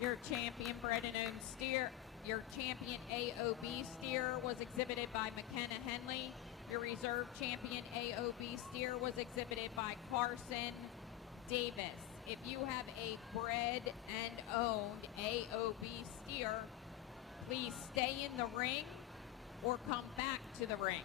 Your champion bred and owned steer, your champion AOB steer was exhibited by McKenna Henley. Your reserve champion AOB steer was exhibited by Carson Davis. If you have a bred and owned AOB steer, please stay in the ring or come back to the ring.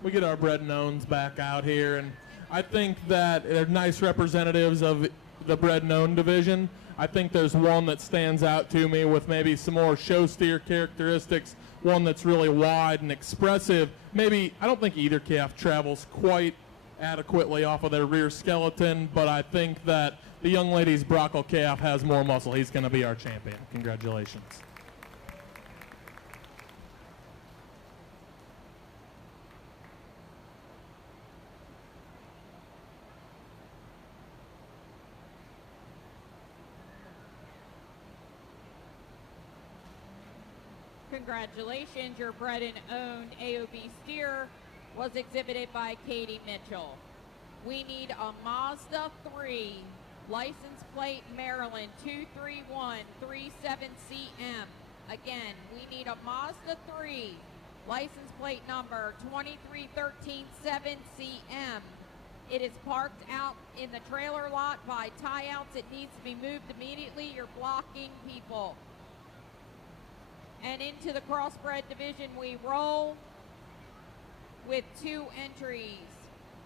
We get our bred and owns back out here, and I think that they're nice representatives of the bred and owned division. I think there's one that stands out to me with maybe some more show steer characteristics, one that's really wide and expressive. Maybe, I don't think either calf travels quite adequately off of their rear skeleton, but I think that the young lady's Brockle calf has more muscle. He's going to be our champion. Congratulations. Congratulations, your bred and owned AOB steer was exhibited by Katie Mitchell. We need a Mazda 3 License plate Maryland 23137CM. Again, we need a Mazda 3. License plate number 23137CM. It is parked out in the trailer lot by tie-outs. It needs to be moved immediately. You're blocking people. And into the Crossbred division we roll with 2 entries.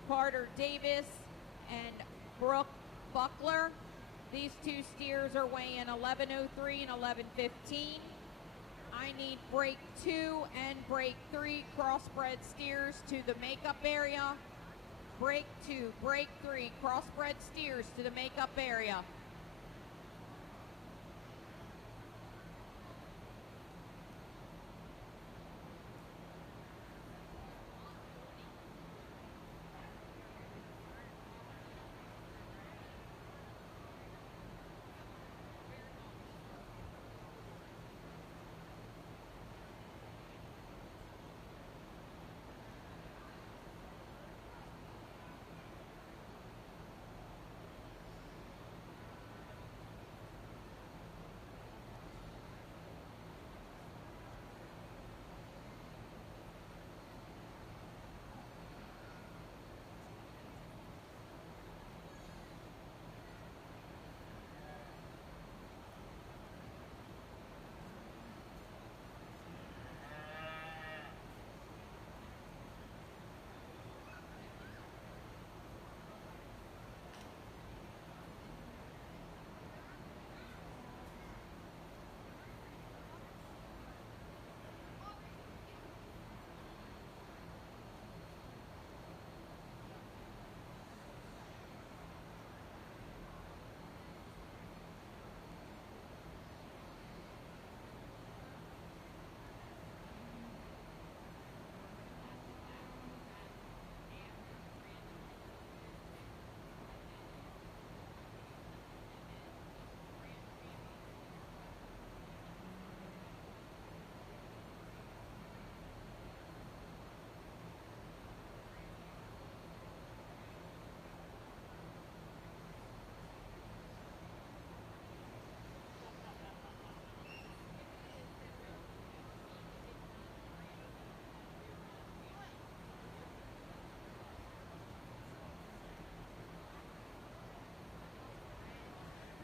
Carter Davis and Brooke Buckler. These 2 steers are weighing 1103 and 1115. I need break 2 and break 3 Crossbred steers to the makeup area. Break 2, break 3 Crossbred steers to the makeup area.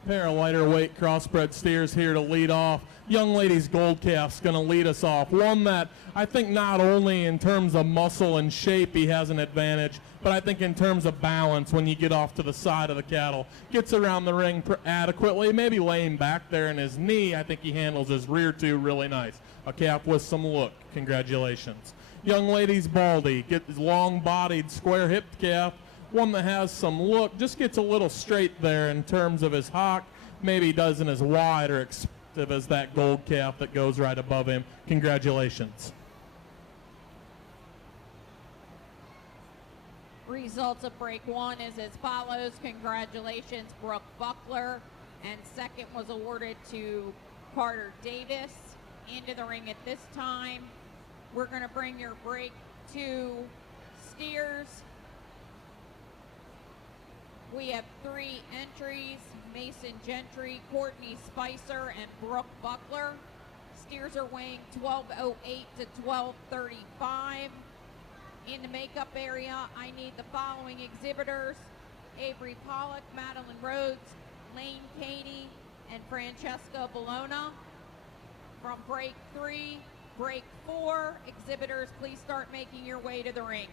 Pair of lighter weight crossbred steers here to lead off. Young Lady's Gold Calf's going to lead us off. One that I think not only in terms of muscle and shape he has an advantage, but I think in terms of balance when you get off to the side of the cattle. Gets around the ring adequately, maybe laying back there in his knee. I think he handles his rear two really nice. A calf with some look. Congratulations. Young Lady's Baldy, gets long-bodied, square-hipped calf. One that has some look, just gets a little straight there in terms of his hock. Maybe doesn't as wide or expensive as that gold calf that goes right above him. Congratulations. Results of break 1 is as follows. Congratulations, Brooke Buckler. And second was awarded to Carter Davis. Into the ring at this time. We're going to bring your break 2 steers. We have 3 entries, Mason Gentry, Courtney Spicer, and Brooke Buckler. Steers are weighing 1208 to 1235. In the makeup area, I need the following exhibitors: Avery Pollock, Madeline Rhodes, Lane Cady, and Francesca Bologna. From break 3, break 4, exhibitors, please start making your way to the ring.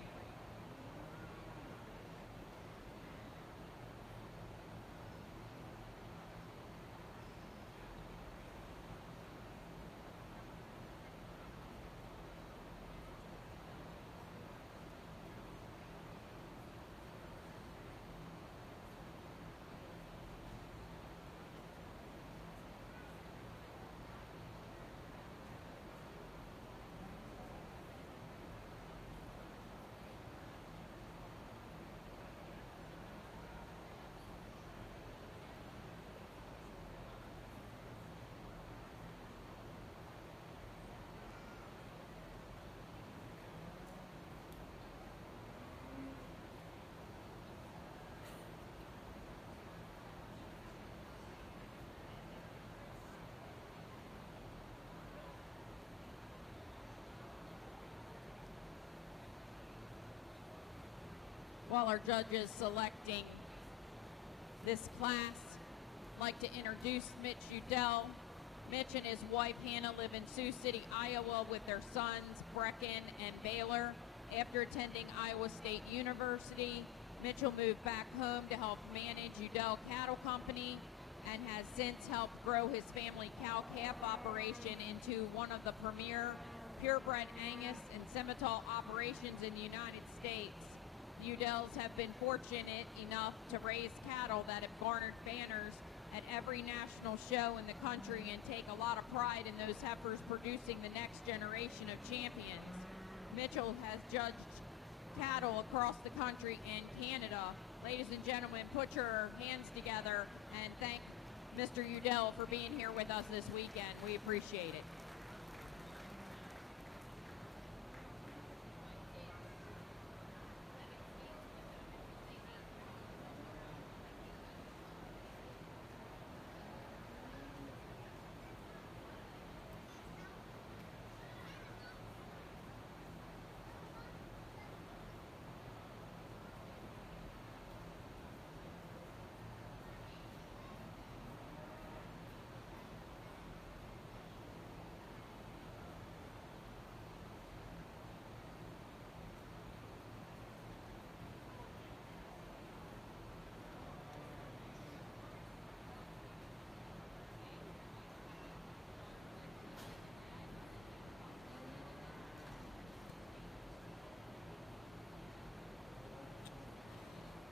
while our judges selecting this class, I'd like to introduce Mitch Udell. Mitch and his wife Hannah live in Sioux City, Iowa with their sons Brecken and Baylor. After attending Iowa State University, Mitchell moved back home to help manage Udell Cattle Company and has since helped grow his family cow-calf operation into one of the premier purebred Angus and Simmental operations in the United States. The Udells have been fortunate enough to raise cattle that have garnered banners at every national show in the country and take a lot of pride in those heifers producing the next generation of champions. Mitchell has judged cattle across the country and Canada. Ladies and gentlemen, put your hands together and thank Mr. Udell for being here with us this weekend. We appreciate it.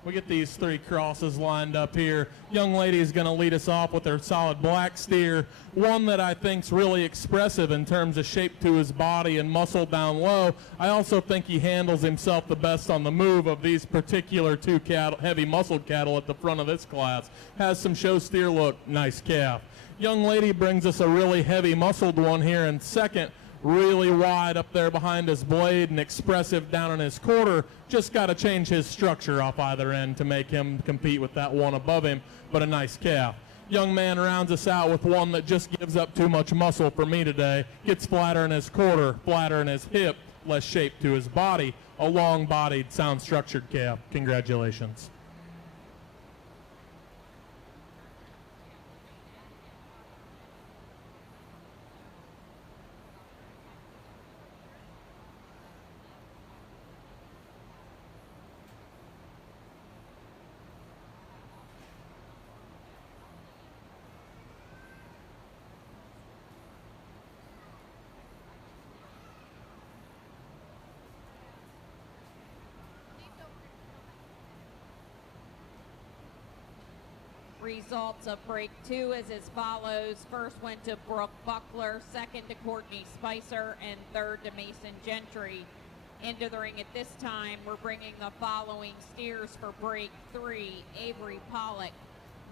We get these three crosses lined up here. Young lady is going to lead us off with her solid black steer, one that I think's really expressive in terms of shape to his body and muscle down low. I also think he handles himself the best on the move of these particular two cattle, heavy muscled cattle at the front of this class. Has some show steer look, nice calf. Young lady brings us a really heavy muscled one here in second. Really wide up there behind his blade and expressive down in his quarter. Just got to change his structure off either end to make him compete with that one above him, but a nice calf. Young man rounds us out with one that just gives up too much muscle for me today. Gets flatter in his quarter, flatter in his hip, less shape to his body. A long-bodied, sound-structured calf. Congratulations. Results of break two is as follows. First went to Brooke Buckler, second to Courtney Spicer, and third to Mason Gentry. Into the ring at this time, we're bringing the following steers for break three: Avery Pollock,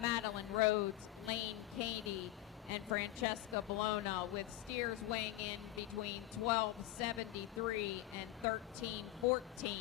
Madeline Rhodes, Lane Cady, and Francesca Bologna, with steers weighing in between 1273 and 1314.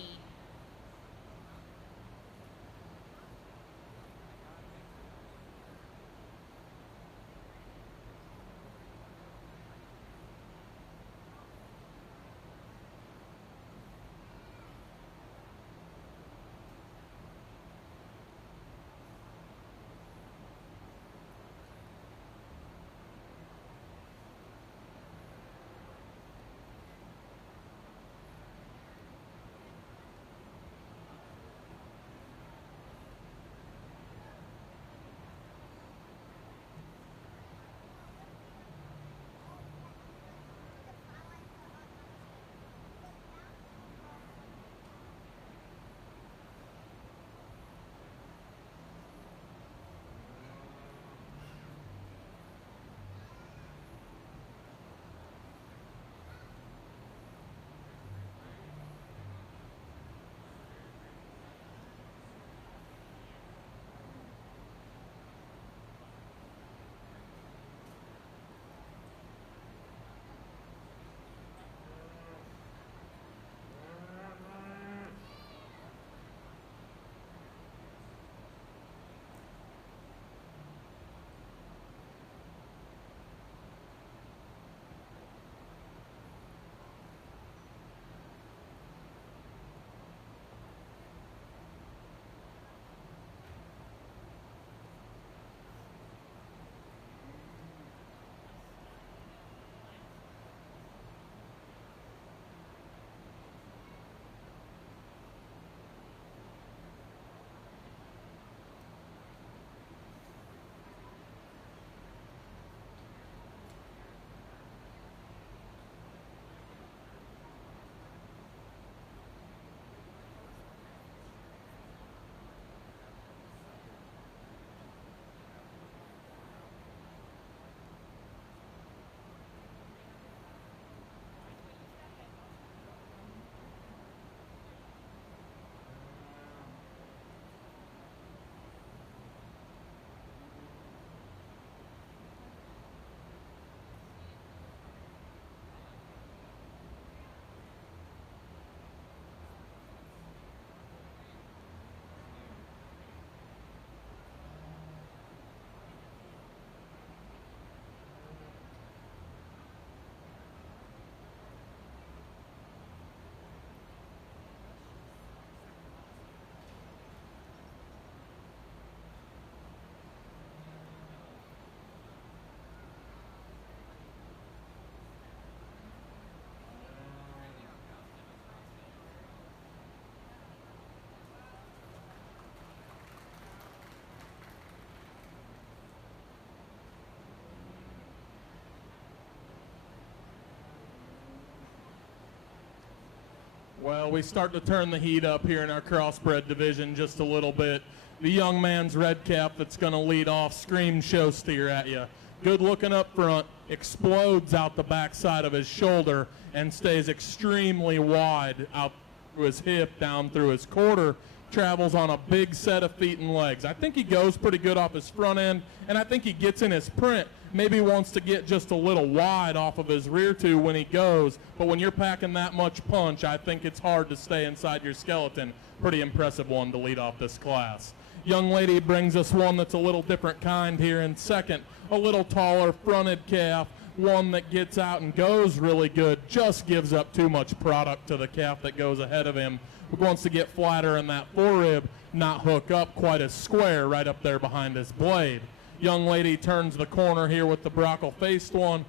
Well, we start to turn the heat up here in our crossbred division just a little bit. The young man's red cap that's going to lead off screams show steer at you. Good looking up front, explodes out the backside of his shoulder and stays extremely wide out through his hip, down through his quarter, travels on a big set of feet and legs. I think he goes pretty good off his front end, and I think he gets in his print. Maybe wants to get just a little wide off of his rear two when he goes, but when you're packing that much punch, I think it's hard to stay inside your skeleton. Pretty impressive one to lead off this class. Young lady brings us one that's a little different kind here in second. A little taller fronted calf, one that gets out and goes really good, just gives up too much product to the calf that goes ahead of him. Wants to get flatter in that forerib, not hook up quite as square right up there behind his blade. Young lady turns the corner here with the brockle-faced one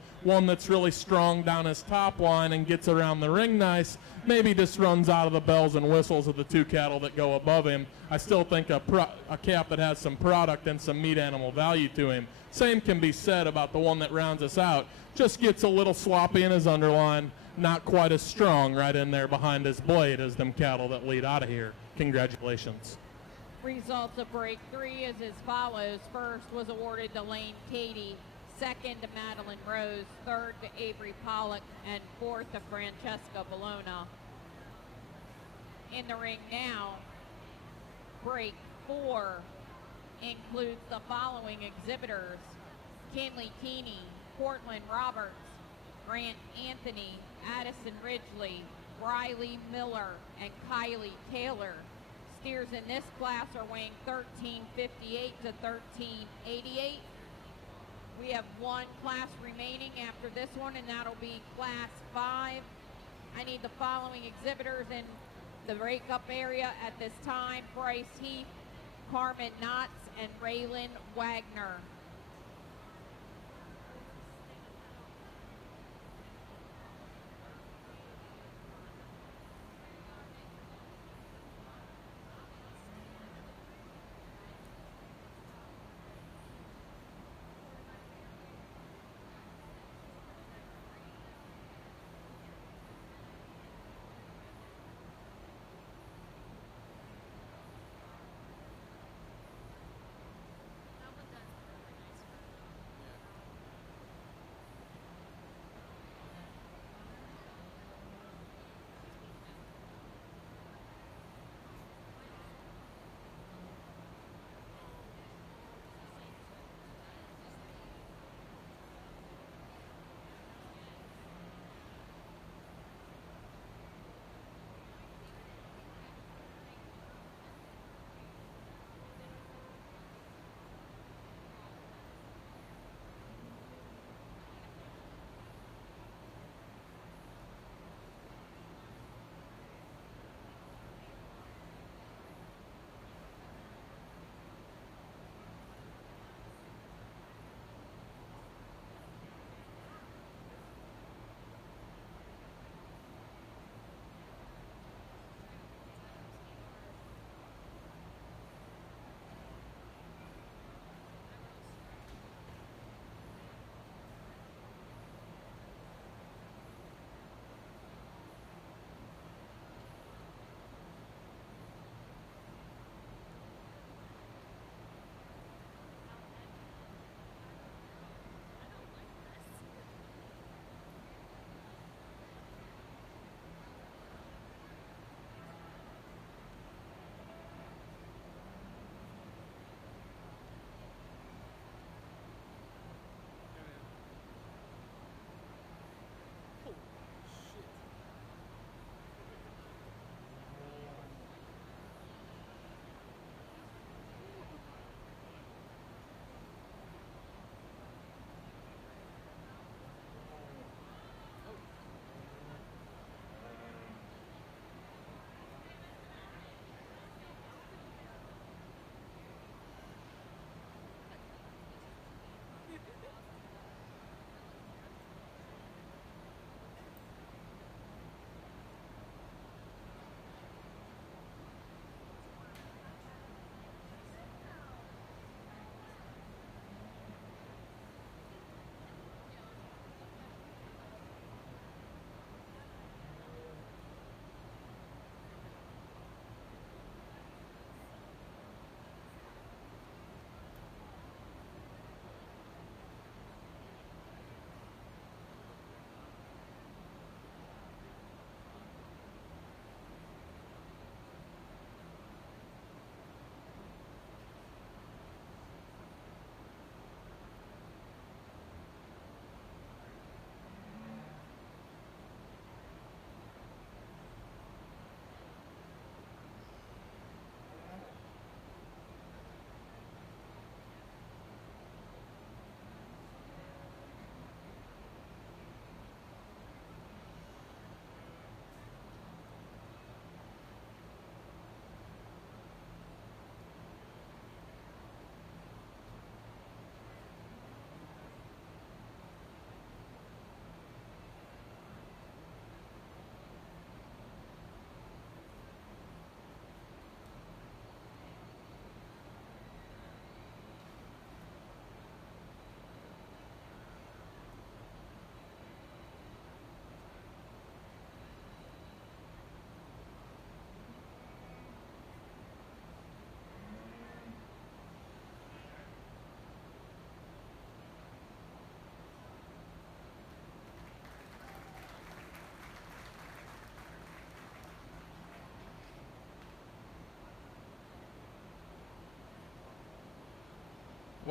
that's really strong down his top line and gets around the ring nice. Maybe just runs out of the bells and whistles of the two cattle that go above him. I still think a calf that has some product and some meat animal value to him. Same can be said about the one that rounds us out. Just gets a little sloppy in his underline, not quite as strong right in there behind his blade as them cattle that lead out of here. Congratulations. Results of break 3 is as follows. First was awarded to Lane Katie, second to Madeline Rose, third to Avery Pollock, and fourth to Francesca Bologna. In the ring now, break 4 includes the following exhibitors: Kinley Keeney, Portland Roberts, Grant Anthony, Addison Ridgely, Riley Miller, and Kylie Taylor. Steers in this class are weighing 1358 to 1388. We have one class remaining after this one, and that'll be class 5. I need the following exhibitors in the breakup area at this time: Bryce Heath, Carmen Knotts, and Raylan Wagner.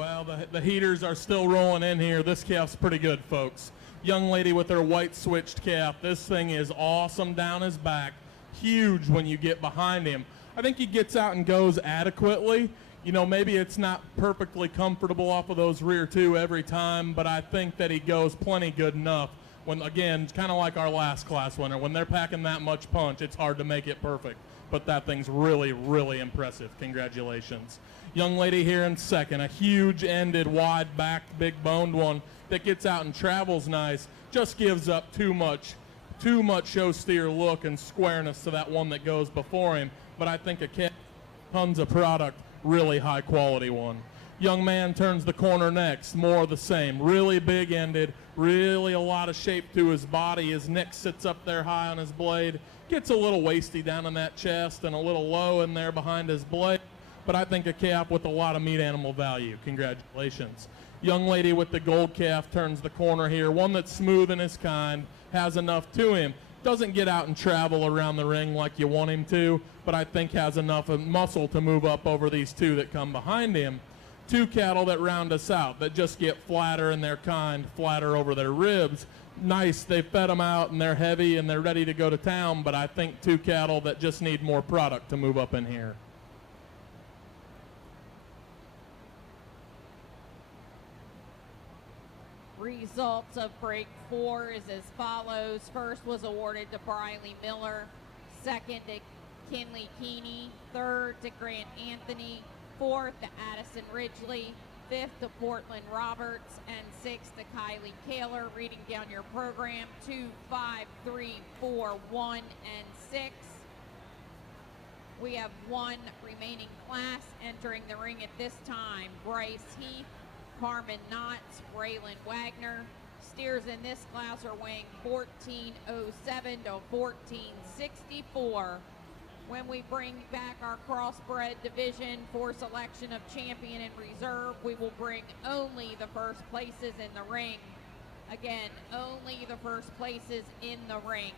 Well, the heaters are still rolling in here. This calf's pretty good, folks. Young lady with her white switched calf. This thing is awesome down his back. Huge when you get behind him. I think he gets out and goes adequately. You know, maybe it's not perfectly comfortable off of those rear two every time, but I think that he goes plenty good enough. When, again, kind of like our last class winner, when they're packing that much punch, it's hard to make it perfect. But that thing's really, really impressive. Congratulations. Young lady here in second, a huge ended, wide backed, big boned one that gets out and travels nice, just gives up too much show steer look and squareness to that one that goes before him. But I think a calf, tons of product, really high quality one. Young man turns the corner next, more of the same, really big ended, really a lot of shape to his body. His neck sits up there high on his blade, gets a little waisty down in that chest and a little low in there behind his blade. But I think a calf with a lot of meat animal value. Congratulations. Young lady with the gold calf turns the corner here, one that's smooth in his kind, has enough to him. Doesn't get out and travel around the ring like you want him to, but I think has enough of muscle to move up over these two that come behind him. Two cattle that round us out, that just get flatter in their kind, flatter over their ribs. Nice, they fed them out and they're heavy and they're ready to go to town, but I think two cattle that just need more product to move up in here. Results of break 4 is as follows. First was awarded to Briley Miller, second to Kinley Keeney, third to Grant Anthony, fourth to Addison Ridgely, fifth to Portland Roberts, and sixth to Kylie Kaler. Reading down your program, 2, 5, 3, 4, 1, and 6. We have one remaining class entering the ring at this time. Bryce Heath, Carmen Knotts, Raylan Wagner. Steers in this class are weighing 1407 to 1464. When we bring back our crossbred division for selection of champion and reserve, we will bring only the first places in the ring. Again, only the first places in the ring.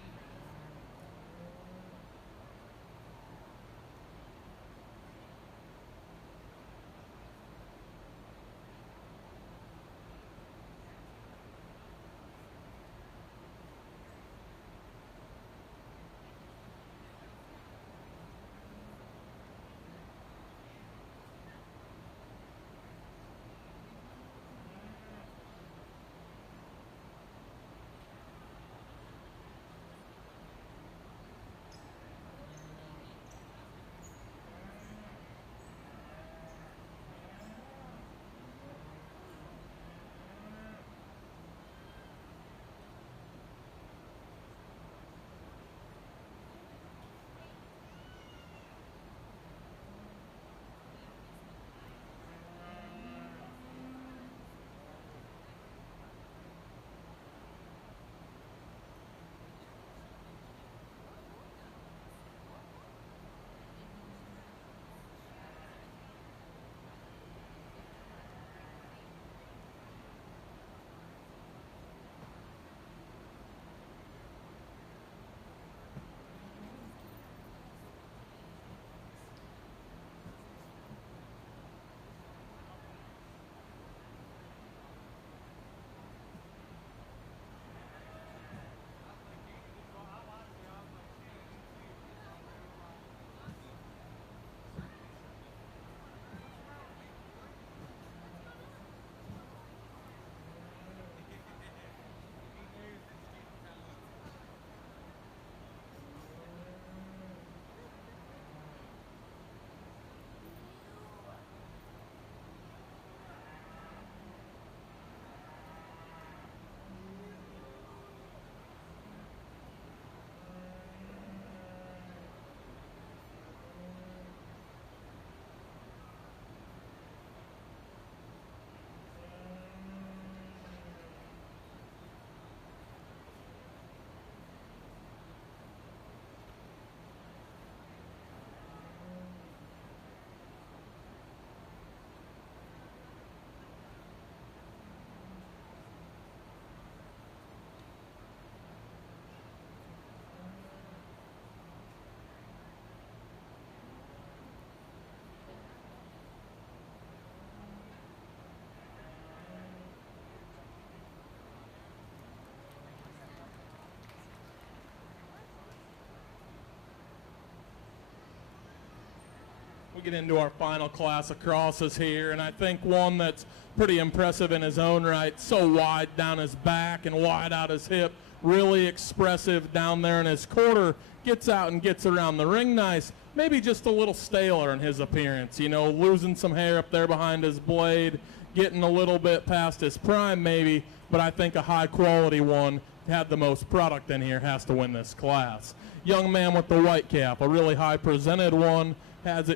We get into our final class of crosses here, and I think one that's pretty impressive in his own right. So wide down his back and wide out his hip, really expressive down there in his quarter, gets out and gets around the ring nice. Maybe just a little staler in his appearance, you know, losing some hair up there behind his blade, getting a little bit past his prime maybe, but I think a high quality one, had the most product in here, has to win this class. Young man with the white cap, a really high presented one, has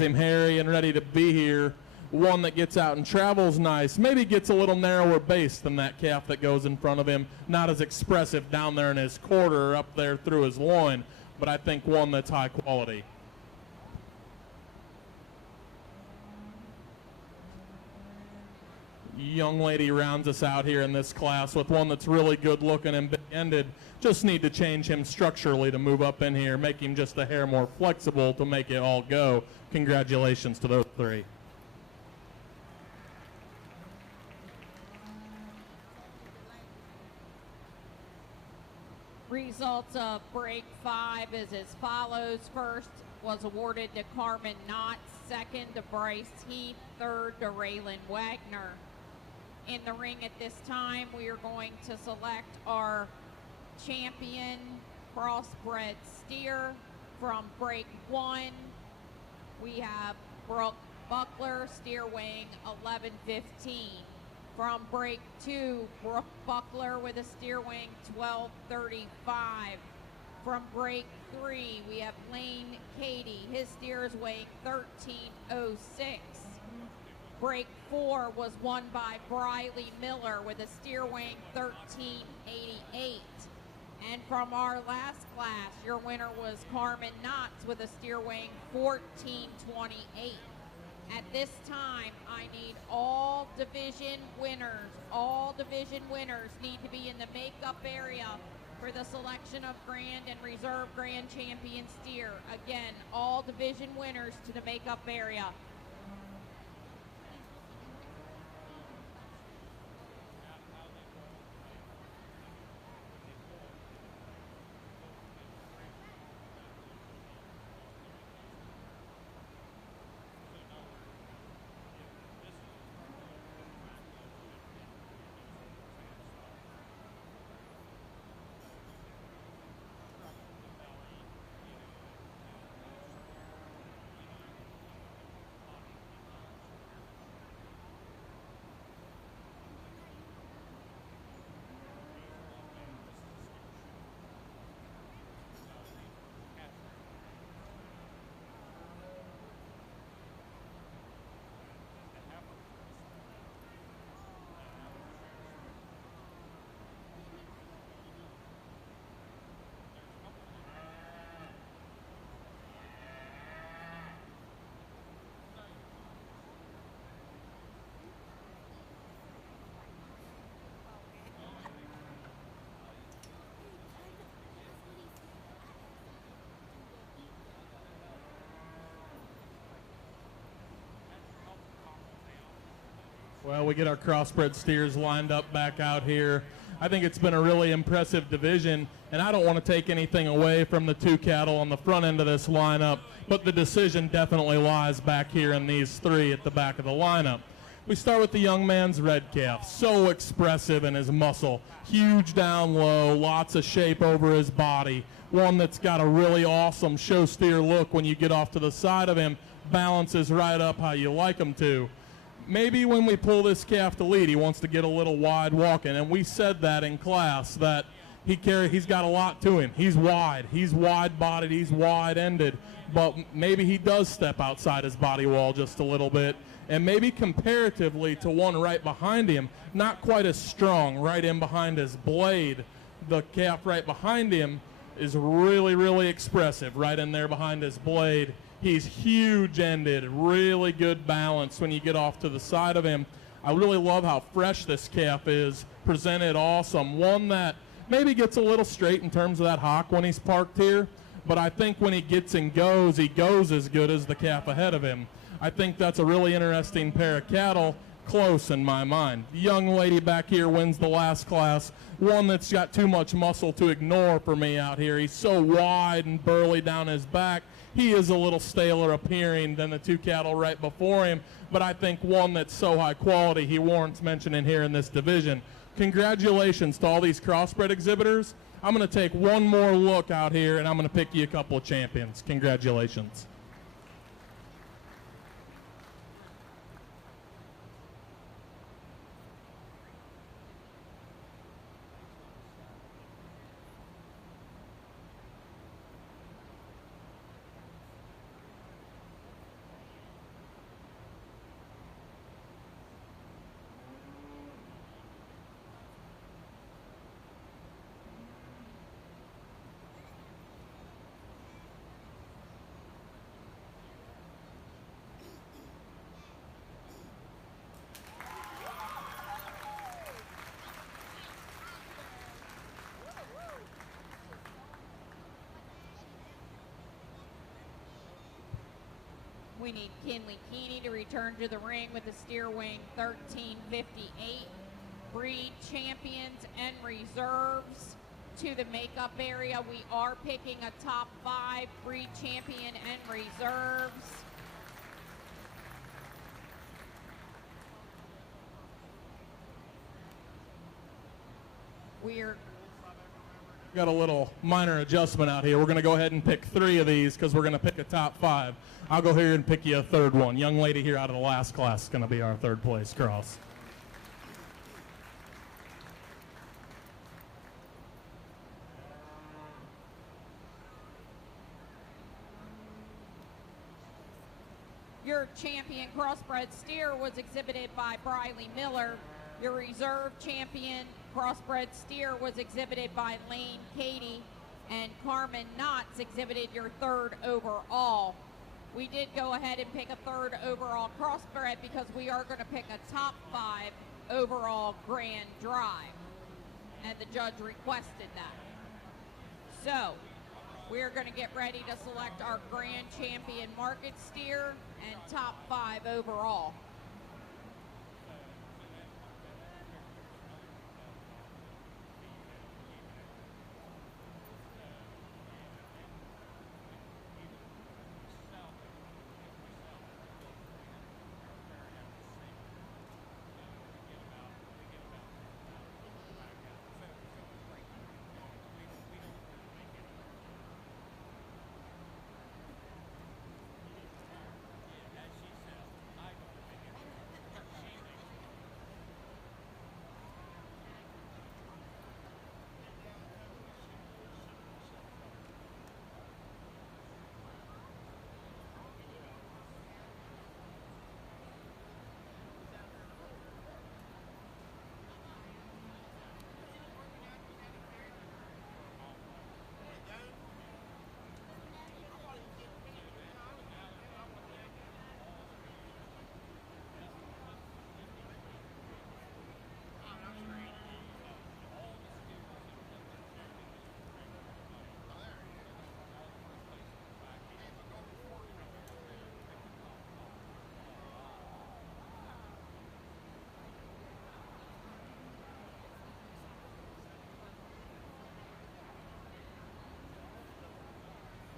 him hairy and ready to be here. One that gets out and travels nice, maybe gets a little narrower base than that calf that goes in front of him, not as expressive down there in his quarter or up there through his loin, but I think one that's high quality. Young lady rounds us out here in this class with one that's really good looking and big-ended. Just need to change him structurally to move up in here, make him just a hair more flexible to make it all go. Congratulations to those three. Results of break 5 is as follows. First was awarded to Carmen Knott, second to Bryce Heath, third to Raylan Wagner. In the ring at this time, we are going to select our champion crossbred steer. From break 1, we have Brooke Buckler, steer weighing 11:15. From break 2, Brooke Buckler with a steer weighing 12:35. From break 3, we have Lane Cady. His steer is weighing 13:06. Break 4 was won by Briley Miller with a steer weighing 13:88. And from our last class, your winner was Carmen Knotts with a steer weighing 14:28. At this time, I need all division winners. All division winners need to be in the makeup area for the selection of Grand and Reserve Grand Champion steer. Again, all division winners to the makeup area. Well, we get our crossbred steers lined up back out here. I think it's been a really impressive division, and I don't want to take anything away from the two cattle on the front end of this lineup, but the decision definitely lies back here in these three at the back of the lineup. We start with the young man's red calf, so expressive in his muscle, huge down low, lots of shape over his body, one that's got a really awesome show steer look when you get off to the side of him, balances right up how you like him to. Maybe when we pull this calf to lead, he wants to get a little wide walking, and we said that in class, that he's got a lot to him. He's wide-bodied, he's wide-ended, but maybe he does step outside his body wall just a little bit, and maybe comparatively to one right behind him, not quite as strong right in behind his blade. The calf right behind him is really, really expressive right in there behind his blade. He's huge-ended, really good balance when you get off to the side of him. I really love how fresh this calf is, presented awesome. One that maybe gets a little straight in terms of that hock when he's parked here, but I think when he gets and goes, he goes as good as the calf ahead of him. I think that's a really interesting pair of cattle. close in my mind. The young lady back here wins the last class, one that's got too much muscle to ignore for me out here. He's so wide and burly down his back. He is a little staler appearing than the two cattle right before him, but I think one that's so high quality he warrants mentioning here in this division. Congratulations to all these crossbred exhibitors. I'm going to take one more look out here, and I'm going to pick you a couple of champions. Congratulations. We need Kinley Keeney to return to the ring with the steer wing 1358. Breed champions and reserves to the makeup area. We are picking a top 5 breed champion and reserves. We're got a little minor adjustment out here. We're going to go ahead and pick 3 of these because we're going to pick a top 5. I'll go here and pick you a third one. Young lady here out of the last class is going to be our third place cross. Your champion crossbred steer was exhibited by Briley Miller. Your reserve champion crossbred steer was exhibited by Lane Cady, and Carmen Knotts exhibited your third overall. We did go ahead and pick a third overall crossbred because we are going to pick a top 5 overall grand drive, and the judge requested that. So we're going to get ready to select our grand champion market steer and top 5 overall.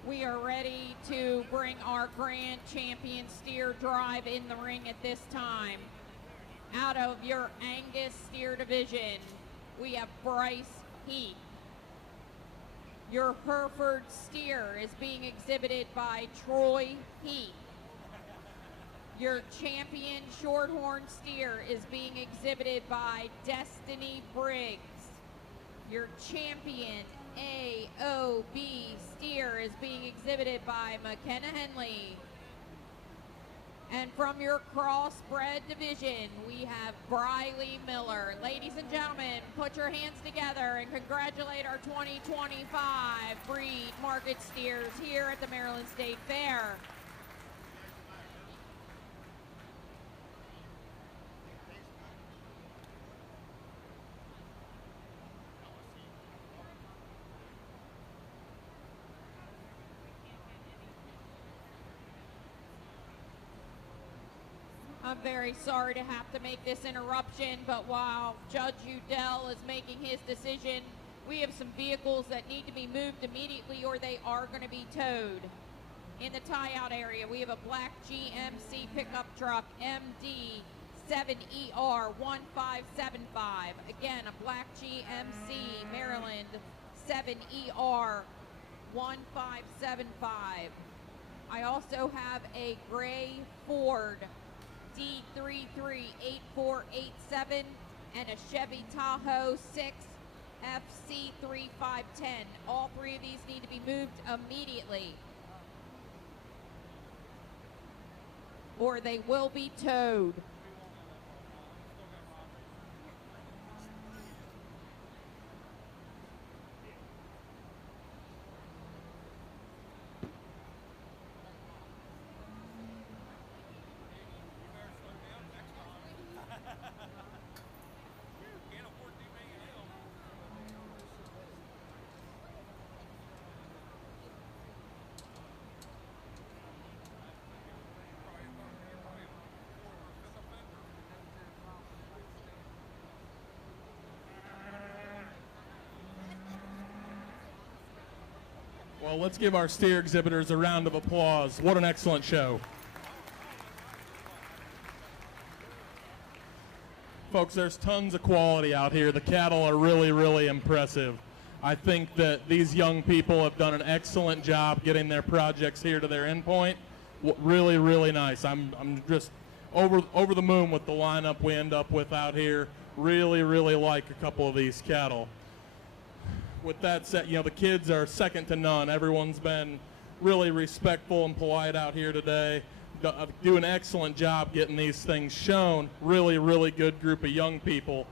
We are ready to bring our grand champion steer drive in the ring at this time. Out of your Angus steer division, we have Bryce Heath. Your Hereford steer is being exhibited by Troy Heath. Your champion Shorthorn steer is being exhibited by Destiny Briggs. Your champion AOB steer is being exhibited by McKenna Henley. And from your crossbred division, we have Briley Miller. Ladies and gentlemen, put your hands together and congratulate our 2025 breed market steers here at the Maryland State Fair. I'm very sorry to have to make this interruption, but while Judge Udell is making his decision, we have some vehicles that need to be moved immediately or they are going to be towed. In the tie-out area, we have a black GMC pickup truck, MD 7ER 1575. Again, a black GMC Maryland 7ER 1575. I also have a gray Ford D338487 and a Chevy Tahoe 6 FC3510. All three of these need to be moved immediately, or they will be towed. Well, let's give our steer exhibitors a round of applause. What an excellent show. Folks, there's tons of quality out here. The cattle are really, really impressive. I think that these young people have done an excellent job getting their projects here to their endpoint. Really, really nice. I'm just over the moon with the lineup we end up with out here. Really, really like a couple of these cattle. With that said, you know, the kids are second to none. Everyone's been really respectful and polite out here today. Do an excellent job getting these things shown. Really, really good group of young people.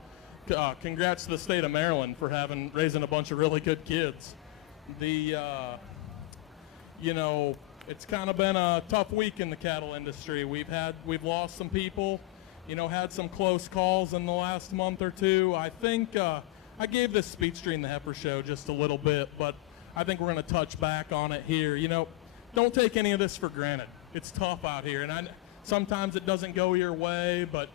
Congrats to the state of Maryland for raising a bunch of really good kids. You know, it's kind of been a tough week in the cattle industry. We've lost some people, you know, had some close calls in the last month or two. I think I gave this speech during the Heifer Show just a little bit, but I think we're going to touch back on it here. You know, don't take any of this for granted. It's tough out here, and sometimes it doesn't go your way, but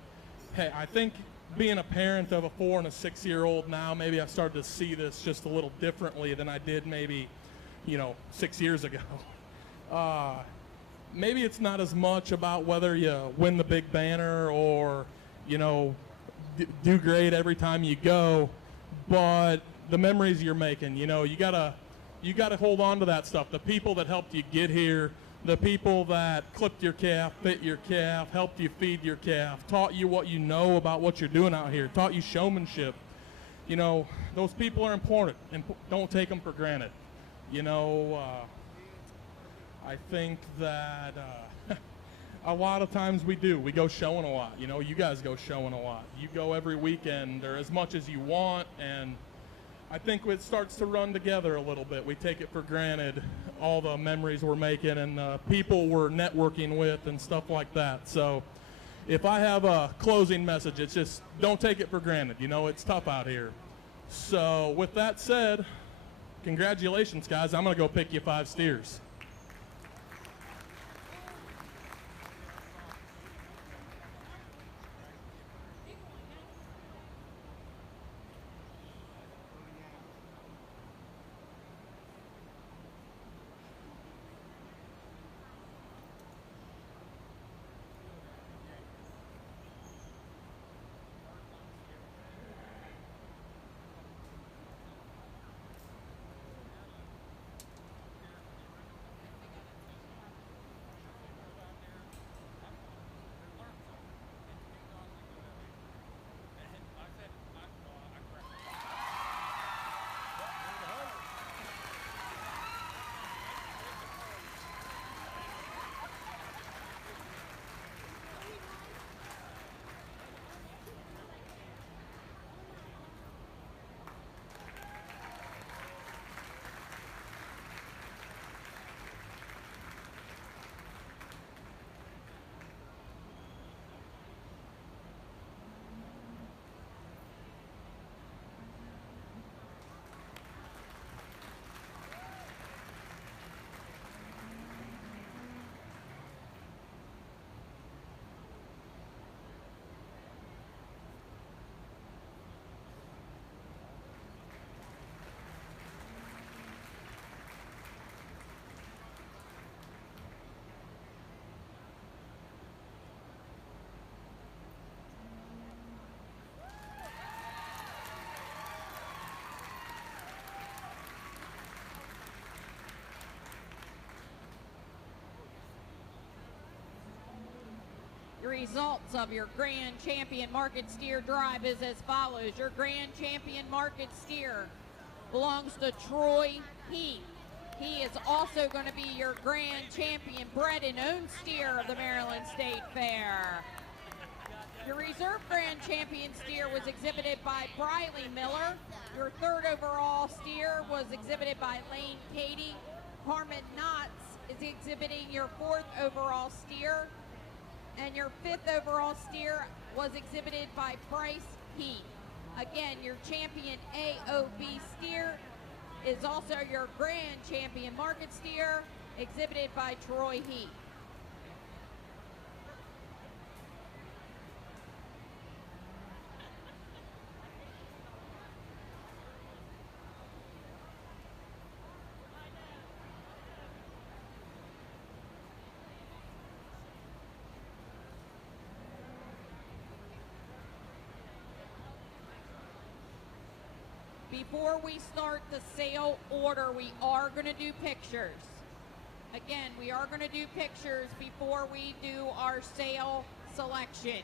hey, I think being a parent of a 4- and 6-year-old now, maybe I've started to see this just a little differently than I did maybe, you know, 6 years ago. Maybe it's not as much about whether you win the big banner or, you know, do great every time you go, but the memories you're making. You know, you gotta hold on to that stuff. The people that helped you get here, the people that clipped your calf, fit your calf, helped you feed your calf, taught you what you know about what you're doing out here, taught you showmanship. You know, those people are important, and don't take them for granted. You know, I think that a lot of times we go showing a lot. You know, you guys go showing a lot. You go every weekend or as much as you want, and I think it starts to run together a little bit. We take it for granted, all the memories we're making and the people we're networking with and stuff like that. So if I have a closing message, it's just don't take it for granted. You know, it's tough out here. So with that said, congratulations, guys. I'm going to go pick you 5 steers. results of your Grand Champion Market Steer Drive is as follows. Your Grand Champion Market Steer belongs to Troy Heath. He is also going to be your Grand Champion Bred and Owned Steer of the Maryland State Fair. Your Reserve Grand Champion Steer was exhibited by Briley Miller. Your third overall steer was exhibited by Lane Cady. Harmon Knotts is exhibiting your fourth overall steer. And your fifth overall steer was exhibited by Bryce Heath. Again, your champion AOB steer is also your Grand Champion Market Steer, exhibited by Troy Heath. Before we start the sale order, we are going to do pictures. Again, we are going to do pictures before we do our sale selection.